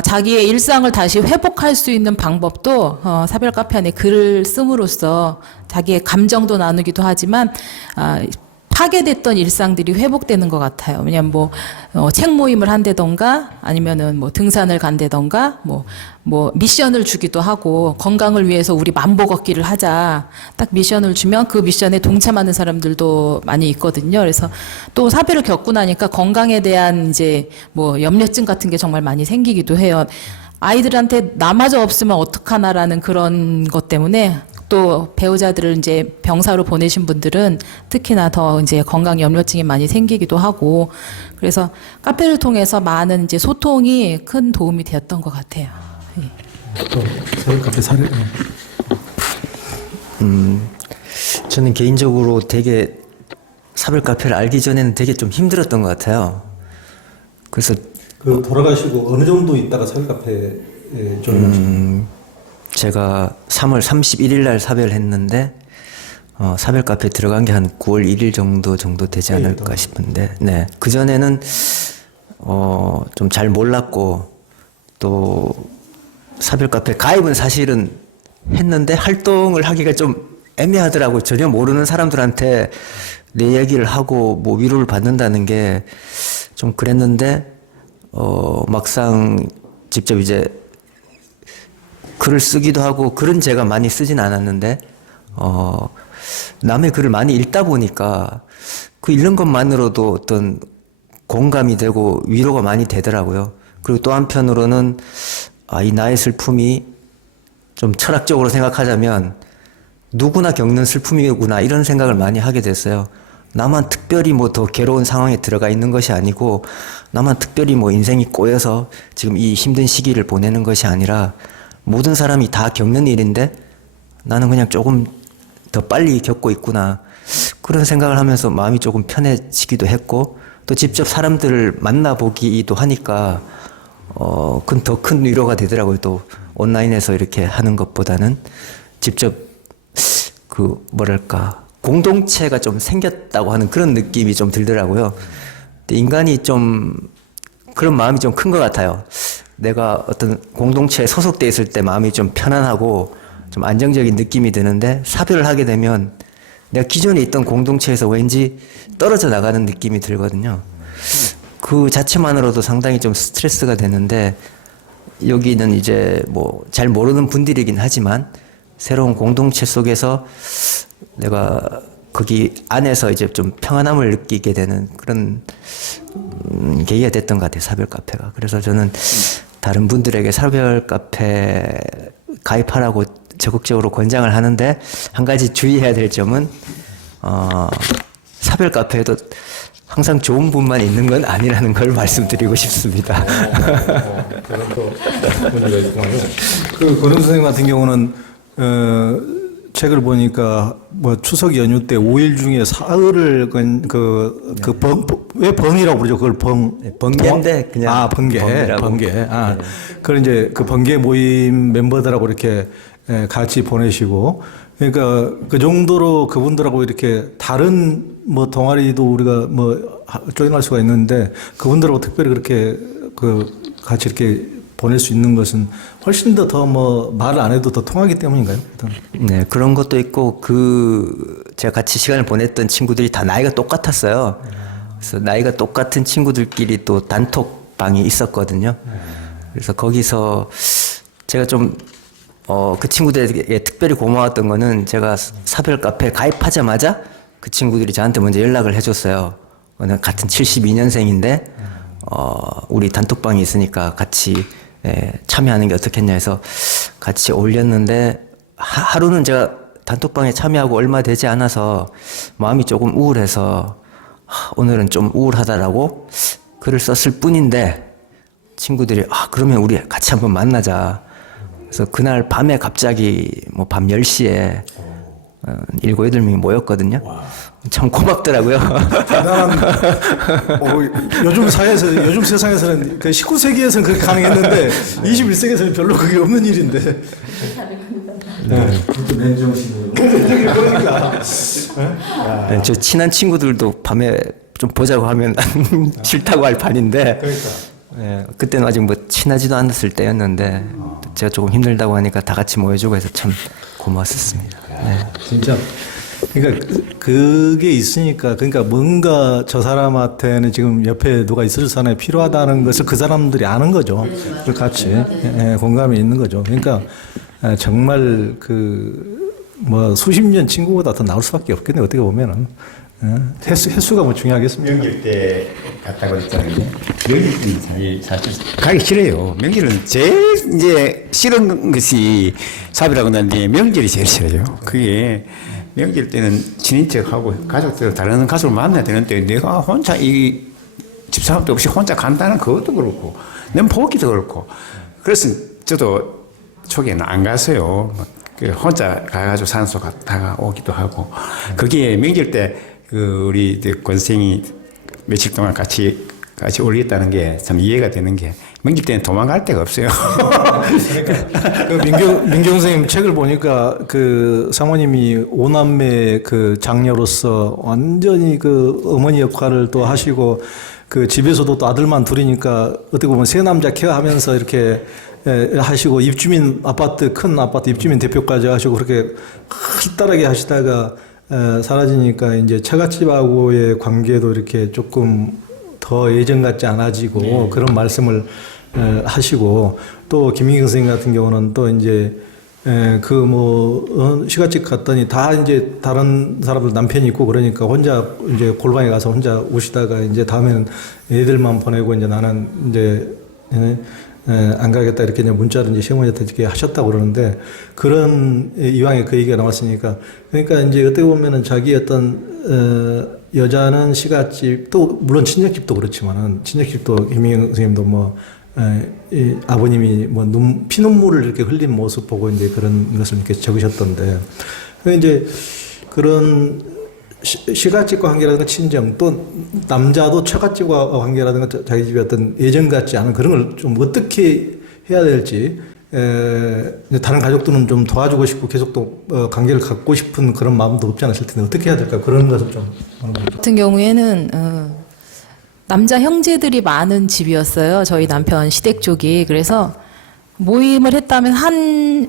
자기의 일상을 다시 회복할 수 있는 방법도 사별 카페 안에 글을 씀으로써 자기의 감정도 나누기도 하지만 파괴됐던 일상들이 회복되는 것 같아요. 왜냐면 책 모임을 한다던가 아니면은 뭐 등산을 간다던가 뭐 미션을 주기도 하고 건강을 위해서 우리 만보 걷기를 하자. 딱 미션을 주면 그 미션에 동참하는 사람들도 많이 있거든요. 그래서 또 사별을 겪고 나니까 건강에 대한 이제 뭐 염려증 같은 게 정말 많이 생기기도 해요. 아이들한테 나마저 없으면 어떡하나라는 그런 것 때문에 또 배우자들을 이제 병사로 보내신 분들은 특히나 더 이제 건강 염려증이 많이 생기기도 하고 그래서 카페를 통해서 많은 이제 소통이 큰 도움이 되었던 것 같아요. 예. 또 사별 카페 사례. 저는 개인적으로 되게 사별 카페를 알기 전에는 되게 좀 힘들었던 것 같아요. 그래서 그 돌아가시고 어느 정도 있다가 사별 카페에 조인하셨나요? 제가 3월 31일 날 사별을 했는데 사별 카페 들어간 게 한 9월 1일 정도 되지 않을까 싶은데 네. 그 전에는 좀 잘 몰랐고 또 사별 카페 가입은 사실은 했는데 활동을 하기가 좀 애매하더라고요. 전혀 모르는 사람들한테 내 얘기를 하고 뭐 위로를 받는다는 게 좀 그랬는데 막상 직접 이제 글을 쓰기도 하고 글은 제가 많이 쓰진 않았는데 남의 글을 많이 읽다 보니까 그 읽는 것만으로도 어떤 공감이 되고 위로가 많이 되더라고요. 그리고 또 한편으로는 이 나의 슬픔이 좀 철학적으로 생각하자면 누구나 겪는 슬픔이구나 이런 생각을 많이 하게 됐어요. 나만 특별히 뭐 더 괴로운 상황에 들어가 있는 것이 아니고 나만 특별히 뭐 인생이 꼬여서 지금 이 힘든 시기를 보내는 것이 아니라 모든 사람이 다 겪는 일인데 나는 그냥 조금 더 빨리 겪고 있구나. 그런 생각을 하면서 마음이 조금 편해지기도 했고 또 직접 사람들을 만나보기도 하니까 그건 더 큰 위로가 되더라고요. 또 온라인에서 이렇게 하는 것보다는 직접 그 뭐랄까 공동체가 좀 생겼다고 하는 그런 느낌이 좀 들더라고요. 근데 인간이 좀 그런 마음이 좀 큰 것 같아요. 내가 어떤 공동체에 소속돼 있을 때 마음이 좀 편안하고 좀 안정적인 느낌이 드는데 사별을 하게 되면 내가 기존에 있던 공동체에서 왠지 떨어져 나가는 느낌이 들거든요. 그 자체만으로도 상당히 좀 스트레스가 되는데 여기는 이제 뭐 잘 모르는 분들이긴 하지만 새로운 공동체 속에서 내가 거기 안에서 이제 좀 평안함을 느끼게 되는 그런 계기가 됐던 것 같아요. 사별 카페가. 그래서 저는 다른 분들에게 사별 카페 가입하라고 적극적으로 권장을 하는데 한 가지 주의해야 될 점은 사별 카페에도 항상 좋은 분만 있는 건 아니라는 걸 말씀드리고 싶습니다. 그런 또 문제가 있구만요. 그 권은 선생님 같은 경우는 책을 보니까 뭐 추석 연휴 때 5일 중에 사흘을 왜 벙이라고 부르죠? 그걸 번개인데 그냥 번개. 네. 그걸 이제 그 번개 모임 멤버들하고 이렇게 같이 보내시고, 그러니까 그 정도로 그분들하고 이렇게 다른 뭐 동아리도 우리가 뭐 조인할 수가 있는데 그분들하고 특별히 그렇게 같이 이렇게 보낼 수 있는 것은 훨씬 더 뭐 말을 안 해도 더 통하기 때문인가요? 네, 그런 것도 있고 제가 같이 시간을 보냈던 친구들이 다 나이가 똑같았어요. 그래서 나이가 똑같은 친구들끼리 또 단톡방이 있었거든요. 그래서 거기서 제가 좀 그 친구들에게 특별히 고마웠던 거는 제가 사별 카페 가입하자마자 그 친구들이 저한테 먼저 연락을 해줬어요. 같은 72년생인데 우리 단톡방이 있으니까 같이 참여하는 게 어떻겠냐 해서 같이 올렸는데 하루는 제가 단톡방에 참여하고 얼마 되지 않아서 마음이 조금 우울해서 오늘은 좀 우울하다라고 글을 썼을 뿐인데 친구들이 그러면 우리 같이 한번 만나자. 그래서 그날 밤에 갑자기 뭐 밤 10시에 7, 8명이 모였거든요. 참 고맙더라고요. 대단한, 요즘 세상에서는 그 19세기에서는 그렇게 가능했는데 21세기에서는 별로 그게 없는 일인데. 맨정신으로. 네, 저 친한 친구들도 밤에 좀 보자고 하면 싫다고 할 판인데. 그러니까. 네, 그때는 아직 뭐 친하지도 않았을 때였는데 제가 조금 힘들다고 하니까 다 같이 모여주고 해서 참 고마웠었습니다. 네. 진짜. 그러니까 그게 있으니까, 그러니까 뭔가 저 사람한테는 지금 옆에 누가 있을 사람이 필요하다는 것을 그 사람들이 아는 거죠. 그 같이 공감이 있는 거죠. 그러니까 정말 뭐 수십 년 친구보다 더 나을 수밖에 없겠네, 어떻게 보면은. 횟수가 뭐 중요하겠습니까? 명절 때 갔다고 했잖아요. 명절이 사실 가기 싫어요. 명절은 제일 이제 싫은 것이 사비라고 하는데 명절이 제일 싫어요. 그게 명절 때는 친인척하고 가족들 다른 가족을 만나야 되는데 내가 혼자 이 집사람도 없이 혼자 간다는 그것도 그렇고 내 보기도 그렇고 그래서 저도 초기에는 안 갔어요. 혼자 가가지고 산소 갔다가 오기도 하고 거기에 명절 때 우리 권생이 며칠 동안 같이 올리겠다는 게 참 이해가 되는 게 명절 때는 도망갈 데가 없어요. 민경 선생님 책을 보니까 사모님이 5남매 장녀로서 완전히 어머니 역할을 또 하시고 집에서도 또 아들만 둘이니까 어떻게 보면 세 남자 케어하면서 이렇게 하시고 큰 아파트 입주민 대표까지 하시고 그렇게 활달하게 하시다가 사라지니까 이제 처갓집하고의 관계도 이렇게 조금 더 예전 같지 않아지고 그런 말씀을 하시고 또 김민경 선생님 같은 경우는 또 이제 시가집 갔더니 다 이제 다른 사람들 남편이 있고 그러니까 혼자 이제 골방에 가서 혼자 우시다가 이제 다음에는 애들만 보내고 이제 나는 이제 안 가겠다 이렇게 이제 문자를 이제 시어머니한테 이렇게 하셨다고 그러는데 그런 이왕에 그 얘기가 나왔으니까 그러니까 이제 어떻게 보면은 자기 어떤 여자는 시가집 또 물론 친정집도 그렇지만은 친정집도 김민경 선생님도 뭐 이 아버님이 뭐 피눈물을 이렇게 흘린 모습 보고 이제 그런 것을 이렇게 적으셨던데 이제 그런 시가집과 관계라든가 친정 또 남자도 처갓집과 관계라든가 자기 집의 어떤 예전 같지 않은 그런 걸 좀 어떻게 해야 될지 다른 가족들은 좀 도와주고 싶고 계속 또 관계를 갖고 싶은 그런 마음도 없지 않았을 텐데 어떻게 해야 될까 그런 것을 좀 같은 경우에는 남자 형제들이 많은 집이었어요. 저희 남편 시댁 쪽이. 그래서 모임을 했다면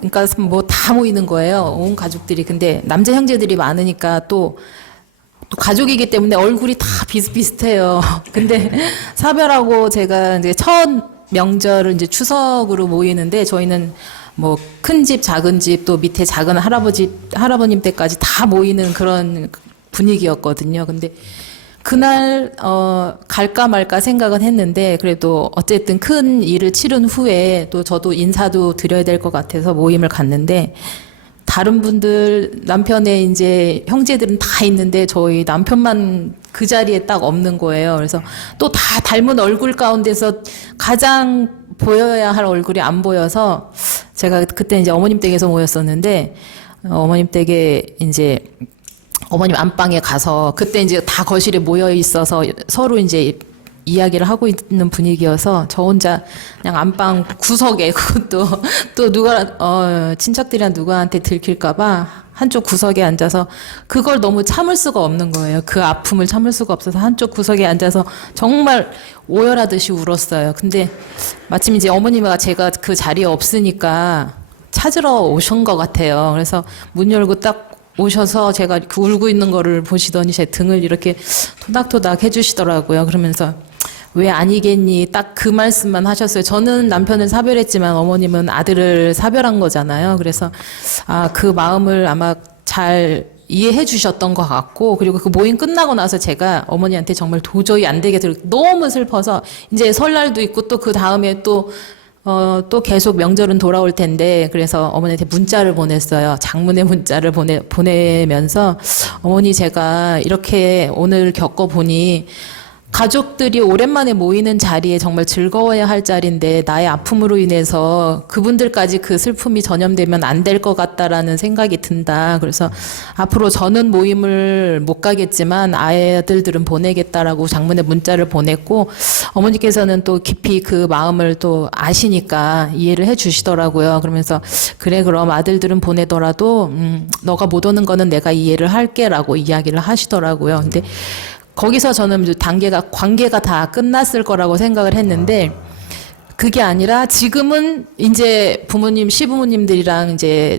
그러니까 뭐 다 모이는 거예요. 온 가족들이. 근데 남자 형제들이 많으니까 또 가족이기 때문에 얼굴이 다 비슷비슷해요. 근데 사별하고 제가 이제 첫 명절을 이제 추석으로 모이는데 저희는 뭐 큰 집, 작은 집, 또 밑에 작은 할아버님 댁까지 다 모이는 그런 분위기였거든요. 근데 그날 갈까 말까 생각은 했는데 그래도 어쨌든 큰 일을 치른 후에 또 저도 인사도 드려야 될 것 같아서 모임을 갔는데 다른 분들 남편의 이제 형제들은 다 있는데 저희 남편만 그 자리에 딱 없는 거예요. 그래서 또 다 닮은 얼굴 가운데서 가장 보여야 할 얼굴이 안 보여서 제가 그때 이제 어머님 댁에서 모였었는데 어머님 댁에 이제 어머님 안방에 가서 그때 이제 다 거실에 모여 있어서 서로 이제 이야기를 하고 있는 분위기여서 저 혼자 그냥 안방 구석에 그것도 또 누가 친척들이나 누구한테 들킬까봐 한쪽 구석에 앉아서 그걸 너무 참을 수가 없는 거예요. 그 아픔을 참을 수가 없어서 한쪽 구석에 앉아서 정말 오열하듯이 울었어요. 근데 마침 이제 어머니가 제가 그 자리에 없으니까 찾으러 오신 것 같아요. 그래서 문 열고 딱 오셔서 제가 그 울고 있는 거를 보시더니 제 등을 이렇게 토닥토닥 해주시더라고요. 그러면서 왜 아니겠니? 딱 그 말씀만 하셨어요. 저는 남편을 사별했지만 어머님은 아들을 사별한 거잖아요. 그래서 그 마음을 아마 잘 이해해 주셨던 것 같고, 그리고 그 모임 끝나고 나서 제가 어머니한테 정말 도저히 안 되게 너무 슬퍼서 이제 설날도 있고 또 그 다음에 또 계속 명절은 돌아올 텐데, 그래서 어머니한테 문자를 보냈어요. 장문의 문자를 보내면서, 어머니 제가 이렇게 오늘 겪어보니, 가족들이 오랜만에 모이는 자리에 정말 즐거워야 할 자리인데 나의 아픔으로 인해서 그분들까지 그 슬픔이 전염되면 안 될 것 같다라는 생각이 든다. 그래서 앞으로 저는 모임을 못 가겠지만 아이들들은 보내겠다라고 장문의 문자를 보냈고, 어머니께서는 또 깊이 그 마음을 또 아시니까 이해를 해 주시더라고요. 그러면서 그래 그럼 아들들은 보내더라도 너가 못 오는 거는 내가 이해를 할게라고 이야기를 하시더라고요. 근데 거기서 저는 관계가 다 끝났을 거라고 생각을 했는데, 그게 아니라 지금은 이제 부모님, 시부모님들이랑 이제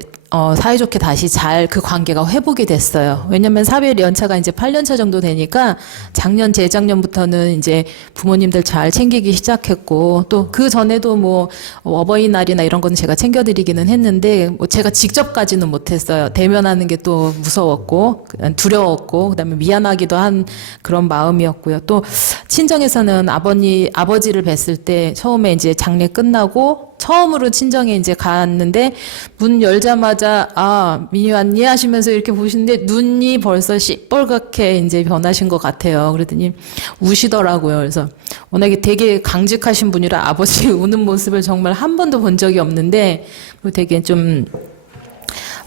사이좋게 다시 잘 그 관계가 회복이 됐어요. 왜냐면 사별 연차가 이제 8년차 정도 되니까 작년, 재작년부터는 이제 부모님들 잘 챙기기 시작했고, 또 그 전에도 뭐 어버이날이나 이런 건 제가 챙겨드리기는 했는데, 뭐 제가 직접까지는 못했어요. 대면하는 게 또 무서웠고, 두려웠고, 그다음에 미안하기도 한 그런 마음이었고요. 또 친정에서는 아버지를 뵀을 때 처음에 이제 장례 끝나고 처음으로 친정에 이제 갔는데 문 열자마자 민희 왔니? 하시면서 이렇게 보시는데 눈이 벌써 시뻘겋게 이제 변하신 것 같아요. 그랬더니 우시더라고요. 그래서 워낙에 되게 강직하신 분이라 아버지 우는 모습을 정말 한 번도 본 적이 없는데, 그리고 되게 좀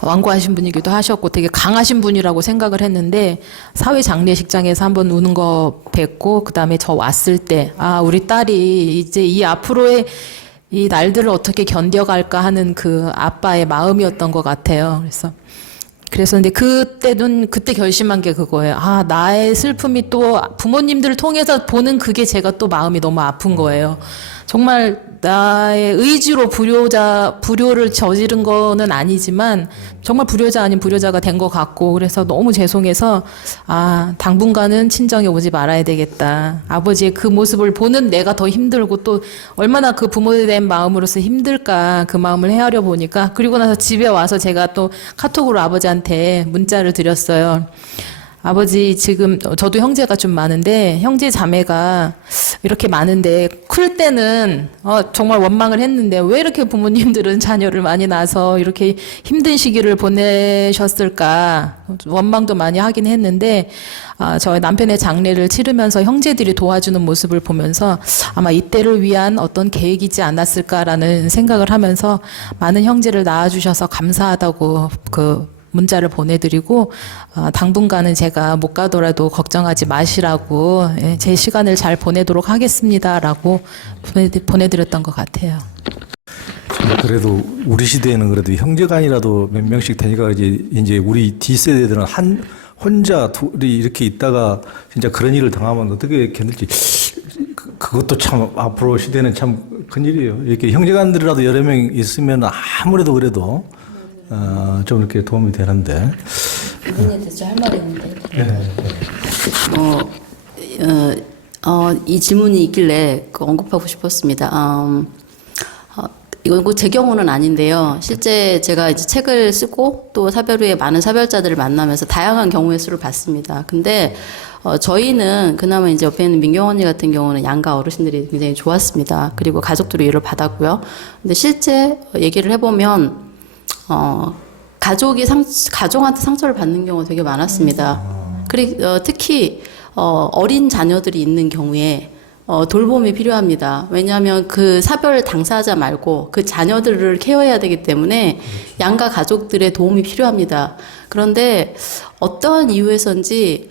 완고하신 분이기도 하셨고 되게 강하신 분이라고 생각을 했는데, 사회 장례식장에서 한번 우는 거 뵙고 그다음에 저 왔을 때 우리 딸이 이제 이 앞으로의 이 날들을 어떻게 견뎌갈까 하는 그 아빠의 마음이었던 것 같아요. 그래서 근데 그때 결심한 게 그거예요. 나의 슬픔이 또 부모님들을 통해서 보는 그게 제가 또 마음이 너무 아픈 거예요. 정말 나의 의지로 불효를 저지른 거는 아니지만 정말 불효자 아닌 불효자가 된 것 같고, 그래서 너무 죄송해서 당분간은 친정에 오지 말아야 되겠다. 아버지의 그 모습을 보는 내가 더 힘들고 또 얼마나 그 부모된 마음으로서 힘들까, 그 마음을 헤아려 보니까, 그리고 나서 집에 와서 제가 또 카톡으로 아버지한테 문자를 드렸어요. 아버지 지금 저도 형제가 좀 많은데 형제 자매가 이렇게 많은데 클 때는 정말 원망을 했는데 왜 이렇게 부모님들은 자녀를 많이 낳아서 이렇게 힘든 시기를 보내셨을까 원망도 많이 하긴 했는데, 저희 남편의 장례를 치르면서 형제들이 도와주는 모습을 보면서 아마 이때를 위한 어떤 계획이지 않았을까라는 생각을 하면서 많은 형제를 낳아주셔서 감사하다고 문자를 보내드리고, 당분간은 제가 못 가더라도 걱정하지 마시라고, 제 시간을 잘 보내도록 하겠습니다라고 보내드렸던 것 같아요. 그래도 우리 시대에는 그래도 형제간이라도 몇 명씩 되니까 이제 우리 D세대들은 혼자 둘이 이렇게 있다가 진짜 그런 일을 당하면 어떻게 견딜지, 그것도 참 앞으로 시대는 참 큰일이에요. 이렇게 형제간들이라도 여러 명 있으면 아무래도 그래도 좀 이렇게 도움이 되는데. 부모님한테 진짜 할 말이 있는데. 이 질문이 있길래 언급하고 싶었습니다. 이건 제 경우는 아닌데요. 실제 제가 이제 책을 쓰고 또 사별 후에 많은 사별자들을 만나면서 다양한 경우의 수를 봤습니다. 근데 저희는 그나마 이제 옆에 있는 민경 언니 같은 경우는 양가 어르신들이 굉장히 좋았습니다. 그리고 가족들이 위로를 받았고요. 근데 실제 얘기를 해보면 가족한테 상처를 받는 경우가 되게 많았습니다. 그리고 특히 어린 자녀들이 있는 경우에 돌봄이 필요합니다. 왜냐하면 그 사별 당사자 말고 그 자녀들을 케어해야 되기 때문에 양가 가족들의 도움이 필요합니다. 그런데 어떤 이유에선지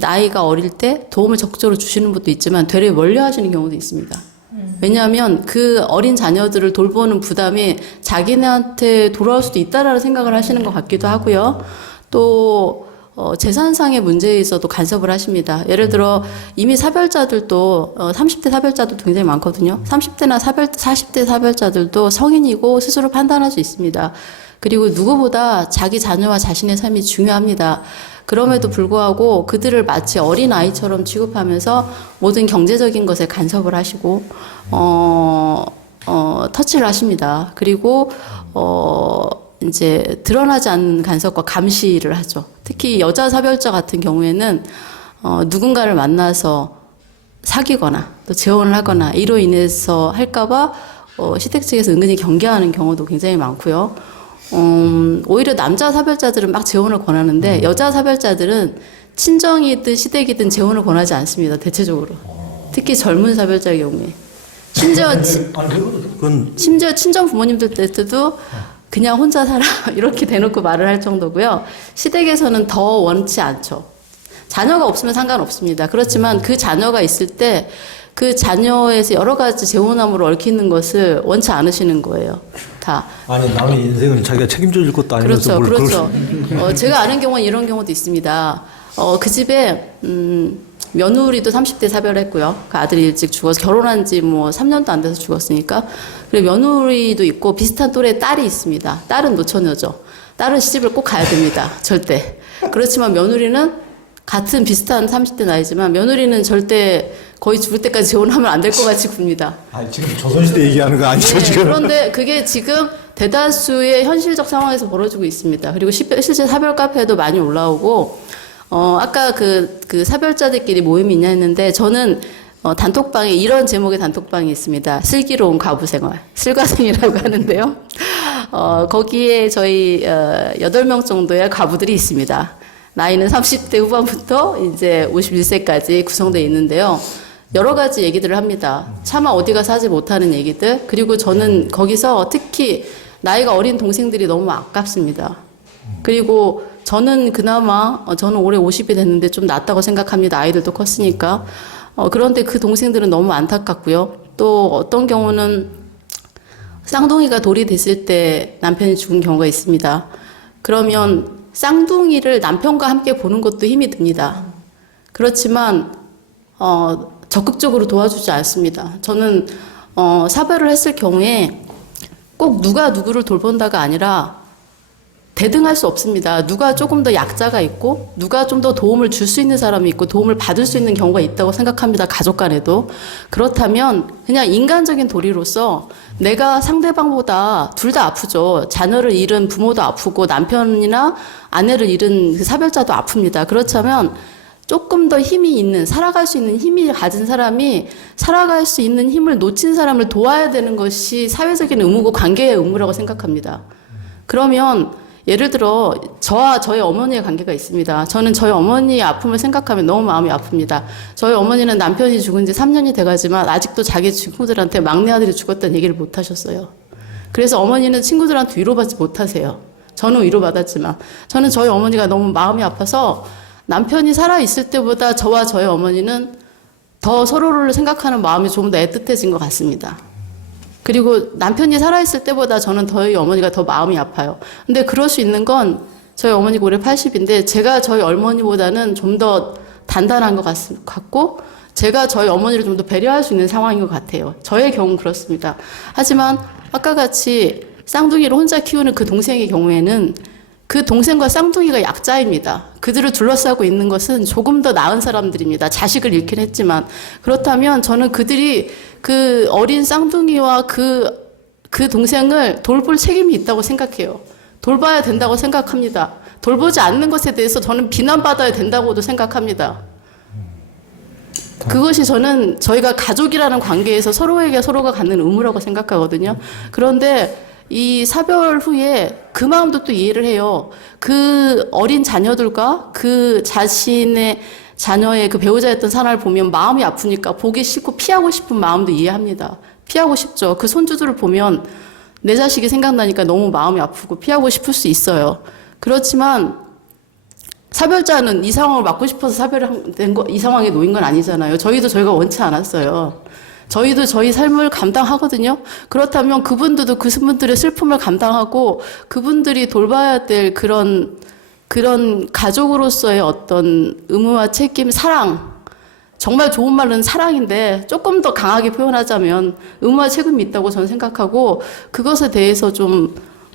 나이가 어릴 때 도움을 적극적으로 주시는 분도 있지만 되레 멀리하시는 경우도 있습니다. 왜냐하면 그 어린 자녀들을 돌보는 부담이 자기네한테 돌아올 수도 있다라는 생각을 하시는 것 같기도 하고요. 또 재산상의 문제에 있어도 간섭을 하십니다. 예를 들어 이미 사별자들도 30대 사별자들도 굉장히 많거든요. 30대나 40대 사별자들도 성인이고 스스로 판단할 수 있습니다. 그리고 누구보다 자기 자녀와 자신의 삶이 중요합니다. 그럼에도 불구하고 그들을 마치 어린 아이처럼 취급하면서 모든 경제적인 것에 간섭을 하시고 터치를 하십니다. 그리고 이제 드러나지 않는 간섭과 감시를 하죠. 특히 여자 사별자 같은 경우에는 누군가를 만나서 사귀거나 또 재혼을 하거나 이로 인해서 할까봐 시댁 측에서 은근히 경계하는 경우도 굉장히 많고요. 오히려 남자 사별자들은 막 재혼을 권하는데 여자 사별자들은 친정이든 시댁이든 재혼을 권하지 않습니다. 대체적으로. 특히 젊은 사별자의 경우에. 심지어 친정 부모님들 때도 그냥 혼자 살아 이렇게 대놓고 말을 할 정도고요. 시댁에서는 더 원치 않죠. 자녀가 없으면 상관없습니다. 그렇지만 그 자녀가 있을 때 그 자녀에서 여러 가지 재혼함으로 얽히는 것을 원치 않으시는 거예요. 다. 아니 남의 인생을 자기가 책임져 줄 것도 아니면서 그렇죠. 제가 아는 경우는 이런 경우도 있습니다. 그 집에 며느리도 30대 사별했고요. 그 아들이 일찍 죽어서 결혼한 지 뭐 3년도 안 돼서 죽었으니까. 그리고 며느리도 있고 비슷한 또래 딸이 있습니다. 딸은 노처녀죠. 딸은 시집을 꼭 가야 됩니다. 절대. 그렇지만 며느리는 같은 비슷한 30대 나이지만 며느리는 절대 거의 죽을 때까지 재혼하면 안 될 것 같이 굽니다. 아니 지금 조선시대 얘기하는 거 아니죠 네, 지금? 그런데 그게 지금 대다수의 현실적 상황에서 벌어지고 있습니다. 그리고 실제 사별 카페에도 많이 올라오고 아까 그 사별자들끼리 모임이 있냐 했는데 저는 단톡방에 이런 제목의 단톡방이 있습니다. 슬기로운 과부 생활. 슬과생이라고 하는데요. 거기에 저희 8명 정도의 과부들이 있습니다. 나이는 30대 후반부터 이제 51세까지 구성되어 있는데요. 여러 가지 얘기들을 합니다. 차마 어디 가서 하지 못하는 얘기들. 그리고 저는 거기서 특히 나이가 어린 동생들이 너무 아깝습니다. 그리고 저는 그나마 저는 올해 50이 됐는데 좀 낫다고 생각합니다. 아이들도 컸으니까. 그런데 그 동생들은 너무 안타깝고요. 또 어떤 경우는 쌍둥이가 돌이 됐을 때 남편이 죽은 경우가 있습니다. 그러면 쌍둥이를 남편과 함께 보는 것도 힘이 듭니다. 그렇지만 적극적으로 도와주지 않습니다. 저는 사별을 했을 경우에 꼭 누가 누구를 돌본다가 아니라 대등할 수 없습니다. 누가 조금 더 약자가 있고 누가 좀 더 도움을 줄 수 있는 사람이 있고 도움을 받을 수 있는 경우가 있다고 생각합니다. 가족 간에도. 그렇다면 그냥 인간적인 도리로서 내가 상대방보다 둘 다 아프죠. 자녀를 잃은 부모도 아프고 남편이나 아내를 잃은 그 사별자도 아픕니다. 그렇다면 조금 더 힘이 있는, 살아갈 수 있는 힘이 가진 사람이 살아갈 수 있는 힘을 놓친 사람을 도와야 되는 것이 사회적인 의무고 관계의 의무라고 생각합니다. 그러면 예를 들어 저와 저희 어머니의 관계가 있습니다. 저는 저희 어머니의 아픔을 생각하면 너무 마음이 아픕니다. 저희 어머니는 남편이 죽은 지 3년이 돼가지만 아직도 자기 친구들한테 막내 아들이 죽었다는 얘기를 못 하셨어요. 그래서 어머니는 친구들한테 위로받지 못하세요. 저는 위로받았지만 저는 저희 어머니가 너무 마음이 아파서 남편이 살아있을 때보다 저와 저희 어머니는 더 서로를 생각하는 마음이 좀 더 애틋해진 것 같습니다. 그리고 남편이 살아있을 때보다 저는 저희 어머니가 더 마음이 아파요. 근데 그럴 수 있는 건 저희 어머니가 올해 80인데 제가 저희 어머니보다는 좀 더 단단한 것 같고 제가 저희 어머니를 좀 더 배려할 수 있는 상황인 것 같아요. 저의 경우는 그렇습니다. 하지만 아까 같이 쌍둥이를 혼자 키우는 그 동생의 경우에는 그 동생과 쌍둥이가 약자입니다. 그들을 둘러싸고 있는 것은 조금 더 나은 사람들입니다. 자식을 잃긴 했지만. 그렇다면 저는 그들이 그 어린 쌍둥이와 그 동생을 돌볼 책임이 있다고 생각해요. 돌봐야 된다고 생각합니다. 돌보지 않는 것에 대해서 저는 비난받아야 된다고도 생각합니다. 그것이 저는 저희가 가족이라는 관계에서 서로에게 서로가 갖는 의무라고 생각하거든요. 그런데 이 사별 후에 그 마음도 또 이해를 해요. 그 어린 자녀들과 그 자신의 자녀의 그 배우자였던 사람을 보면 마음이 아프니까 보기 싫고 피하고 싶은 마음도 이해합니다. 피하고 싶죠. 그 손주들을 보면 내 자식이 생각나니까 너무 마음이 아프고 피하고 싶을 수 있어요. 그렇지만 사별자는 이 상황을 막고 싶어서 사별된 거, 이 상황에 놓인 건 아니잖아요. 저희가 원치 않았어요. 저희도 저희 삶을 감당하거든요. 그렇다면 그분들도 그분들의 슬픔을 감당하고 그분들이 돌봐야 될 그런 가족으로서의 어떤 의무와 책임, 사랑, 정말 좋은 말은 사랑인데 조금 더 강하게 표현하자면 의무와 책임이 있다고 저는 생각하고 그것에 대해서 좀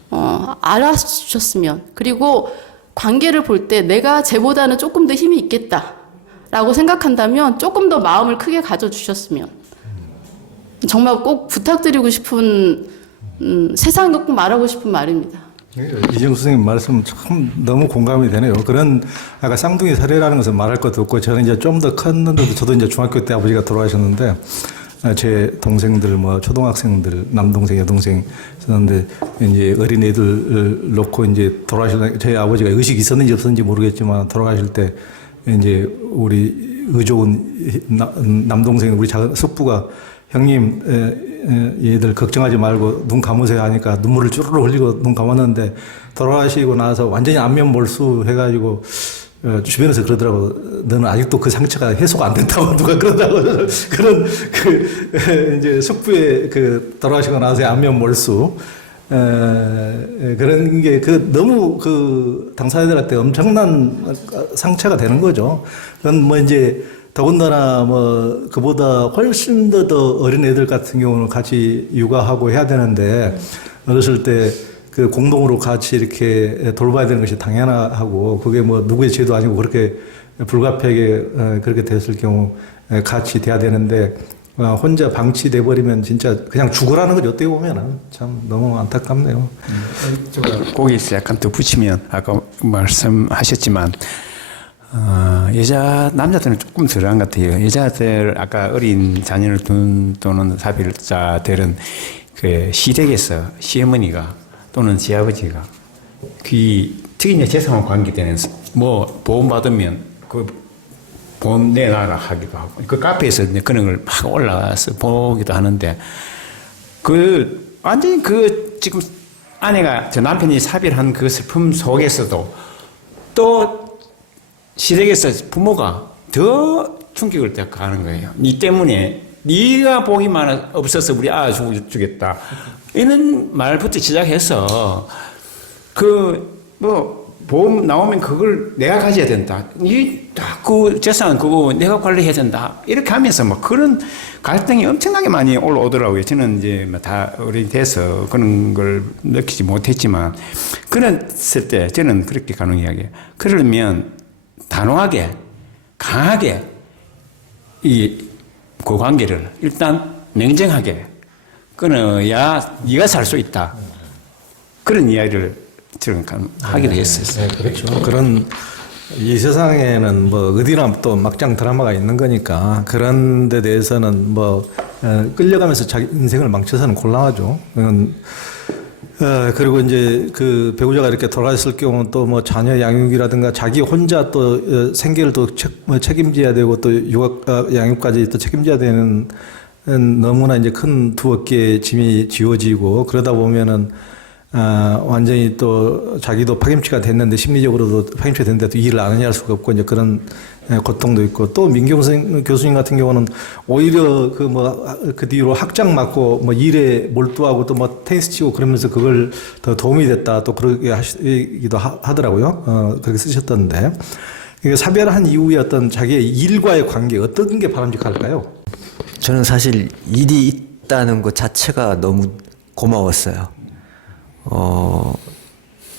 알아주셨으면, 그리고 관계를 볼 때 내가 쟤보다는 조금 더 힘이 있겠다라고 생각한다면 조금 더 마음을 크게 가져주셨으면, 정말 꼭 부탁드리고 싶은 세상에 꼭 말하고 싶은 말입니다. 이정수 선생님 말씀 참 너무 공감이 되네요. 그런 아까 쌍둥이 사례라는 것은 말할 것도 없고, 저는 이제 좀 더 컸는데도 저도 이제 중학교 때 아버지가 돌아가셨는데 제 동생들 뭐 초등학생들 남동생 여동생 있었는데 이제 어린애들 놓고 이제 돌아가실 저희 아버지가 의식이 있었는지 없었는지 모르겠지만 돌아가실 때 이제 우리 의좋은 남동생 우리 작은 숙부가 형님 얘들 걱정하지 말고 눈 감으세요 하니까 눈물을 쭈르르 흘리고 눈 감았는데 돌아가시고 나서 완전히 안면 몰수 해가지고 주변에서 그러더라고. 너는 아직도 그 상처가 해소가 안 됐다고 누가 그러더라고. 그런 이제 숙부의 돌아가시고 나서의 안면 몰수 그런 게 너무 당사자들한테 엄청난 상처가 되는 거죠. 그건 뭐 이제 더군다나 뭐 그보다 훨씬 더 어린 애들 같은 경우는 같이 육아하고 해야 되는데 어렸을 때 공동으로 같이 이렇게 돌봐야 되는 것이 당연하고 그게 뭐 누구의 죄도 아니고 그렇게 불가피하게 그렇게 됐을 경우 같이 돼야 되는데 혼자 방치돼 버리면 진짜 그냥 죽으라는 거죠. 어떻게 보면은 참 너무 안타깝네요. 거기서 약간 더 붙이면 아까 말씀하셨지만 남자들은 조금 덜한 것 같아요. 여자들 아까 어린 자녀를 둔 또는 사별자들은 그 시댁에서 시어머니가 또는 시아버지가 특히 재산과 관계되는 뭐 보험 받으면 그 보험 내놔라 하기도 하고 그 카페에서 이제 그런 걸 막 올라가서 보기도 하는데 완전히 지금 아내가 저 남편이 사별한 그 슬픔 속에서도 또 시댁에서 부모가 더 충격을 가는 거예요. 니 때문에 네가 복이만 없어서 우리 죽겠다. 이런 말부터 시작해서 보험 나오면 그걸 내가 가져야 된다. 그 재산 그거 내가 관리해야 된다. 이렇게 하면서 막 그런 갈등이 엄청나게 많이 올라오더라고요. 저는 이제 다 어른이 돼서 그런 걸 느끼지 못했지만 그랬을 때 저는 그렇게 가는 이야기예요. 그러면 단호하게 강하게 그 관계를 일단 냉정하게 끊어야 네가 살 수 있다. 그런 이야기를 저는 하기도 했었어요. 네, 그렇죠. 그런 이 세상에는 뭐 어디나 또 막장 드라마가 있는 거니까 그런 데 대해서는 뭐 끌려가면서 자기 인생을 망쳐서는 곤란하죠. 그리고 이제 그 배우자가 이렇게 돌아갔을 경우 또 뭐 자녀 양육이라든가 자기 혼자 또 생계를 또 책임져야 되고 또 육아 양육까지 또 책임져야 되는 너무나 이제 큰 두 어깨의 짐이 지워지고 그러다 보면은 완전히 또 자기도 파김치가 됐는데 심리적으로도 파김치가 됐는데 또 일을 안 하냐 할 수가 없고 이제 그런 고통도 있고 또 민경 교수님 같은 경우는 오히려 그 뒤로 학장 맡고 뭐 일에 몰두하고 또 뭐 테니스 치고 그러면서 그걸 더 도움이 됐다 또 그렇게 하시기도 하더라고요. 그렇게 쓰셨던데 사별한 이후에 어떤 자기의 일과의 관계 어떤 게 바람직할까요? 저는 사실 일이 있다는 것 자체가 너무 고마웠어요.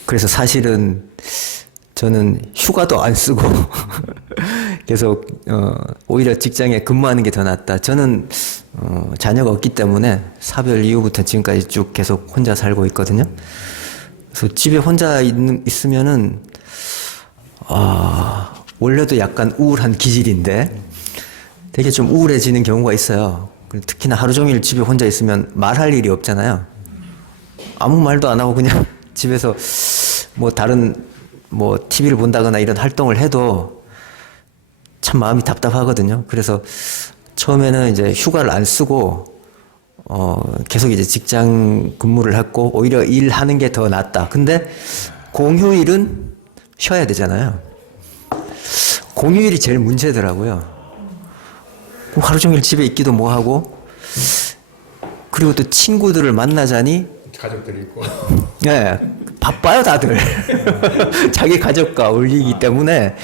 그래서 사실은 저는 휴가도 안 쓰고 계속 오히려 직장에 근무하는 게 더 낫다. 저는 자녀가 없기 때문에 사별 이후부터 지금까지 쭉 계속 혼자 살고 있거든요. 그래서 집에 혼자 있으면은 원래도 약간 우울한 기질인데 되게 좀 우울해지는 경우가 있어요. 특히나 하루 종일 집에 혼자 있으면 말할 일이 없잖아요. 아무 말도 안 하고 그냥 집에서 뭐 다른 뭐 TV를 본다거나 이런 활동을 해도 참 마음이 답답하거든요. 그래서 처음에는 이제 휴가를 안 쓰고 계속 이제 직장 근무를 했고 오히려 일하는 게 더 낫다. 근데 공휴일은 쉬어야 되잖아요. 공휴일이 제일 문제더라고요. 그럼 하루 종일 집에 있기도 뭐하고 그리고 또 친구들을 만나자니 가족들이 있고. 네, 바빠요 다들. 자기 가족과 어울리기 때문에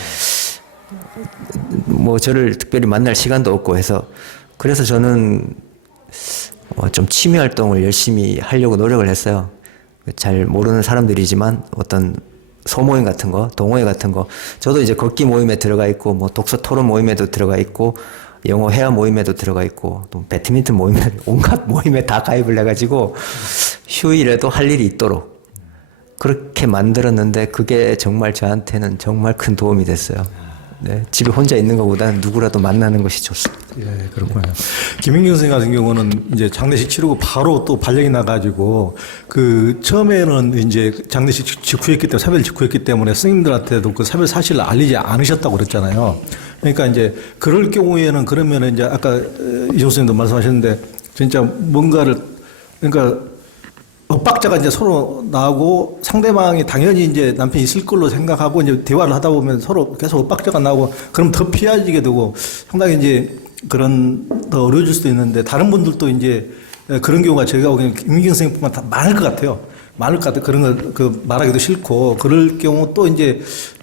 뭐 저를 특별히 만날 시간도 없고 해서 그래서 저는 좀 취미 활동을 열심히 하려고 노력을 했어요. 잘 모르는 사람들이지만 어떤 소모임 같은 거, 동호회 같은 거, 저도 이제 걷기 모임에 들어가 있고, 뭐 독서 토론 모임에도 들어가 있고, 영어 회화 모임에도 들어가 있고, 또 배드민턴 모임에, 온갖 모임에 다 가입을 해가지고, 휴일에도 할 일이 있도록 그렇게 만들었는데, 그게 정말 저한테는 정말 큰 도움이 됐어요. 네, 집에 혼자 있는 것보다는 누구라도 만나는 것이 좋습니다. 예, 그렇군요. 김인경 선생님 같은 경우는 이제 장례식 치르고 바로 또 발령이 나가지고 그 처음에는 이제 장례식 직후였기 때문에 사별 직후였기 때문에 스님들한테도 그 사별 사실을 알리지 않으셨다고 그랬잖아요. 그러니까 이제 그럴 경우에는 그러면은 이제 아까 이종 선생님도 말씀하셨는데 진짜 뭔가를 그러니까 엇박자가 이제 서로 나오고 상대방이 당연히 이제 남편이 있을 걸로 생각하고 이제 대화를 하다 보면 서로 계속 엇박자가 나오고 그럼 더 피해지게 되고 상당히 이제 그런 더 어려워질 수도 있는데 다른 분들도 이제 그런 경우가 제가 보기에는 김민경 선생님뿐만 다 많을 것 같아요. 많을 것 같아요. 그런 거 그 말하기도 싫고 그럴 경우 또 이제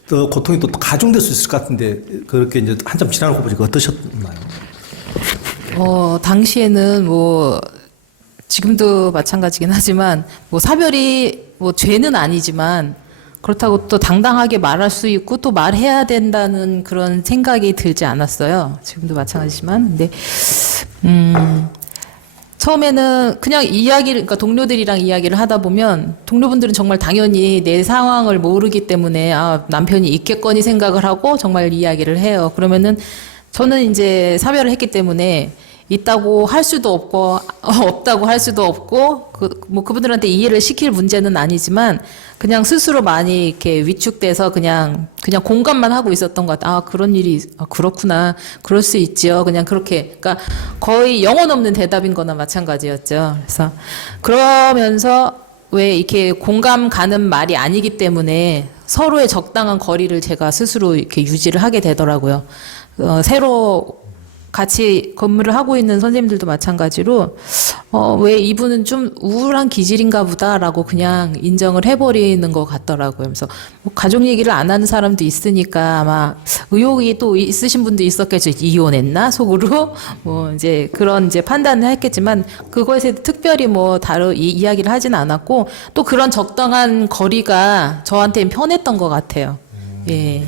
더 고통이 또 가중될 수 있을 것 같은데 그렇게 이제 한참 지나고 보니까 어떠셨나요? 당시에는 뭐 지금도 마찬가지긴 하지만 뭐 사별이 뭐 죄는 아니지만 그렇다고 또 당당하게 말할 수 있고 또 말해야 된다는 그런 생각이 들지 않았어요. 지금도 마찬가지지만 근데 처음에는 그냥 이야기를 그러니까 동료들이랑 이야기를 하다 보면 동료분들은 정말 당연히 내 상황을 모르기 때문에 아 남편이 있겠거니 생각을 하고 정말 이야기를 해요. 그러면은 저는 이제 사별을 했기 때문에 있다고 할 수도 없고 없다고 할 수도 없고 뭐 그분들한테 이해를 시킬 문제는 아니지만 그냥 스스로 많이 이렇게 위축돼서 그냥 공감만 하고 있었던 것 같아요. 아 그런 일이 그렇구나 그럴 수 있죠. 그냥 그렇게 그러니까 거의 영혼 없는 대답인거나 마찬가지였죠. 그래서 그러면서 왜 이렇게 공감 가는 말이 아니기 때문에 서로의 적당한 거리를 제가 스스로 이렇게 유지를 하게 되더라고요. 새로 같이 근무를 하고 있는 선생님들도 마찬가지로 왜 이분은 좀 우울한 기질인가 보다라고 그냥 인정을 해버리는 것 같더라고요. 그래서 뭐 가족 얘기를 안 하는 사람도 있으니까 아마 의혹이 또 있으신 분도 있었겠죠. 이혼했나 속으로 뭐 이제 그런 이제 판단을 했겠지만 그것에 특별히 뭐 다루 이야기를 하진 않았고 또 그런 적당한 거리가 저한테는 편했던 것 같아요. 예.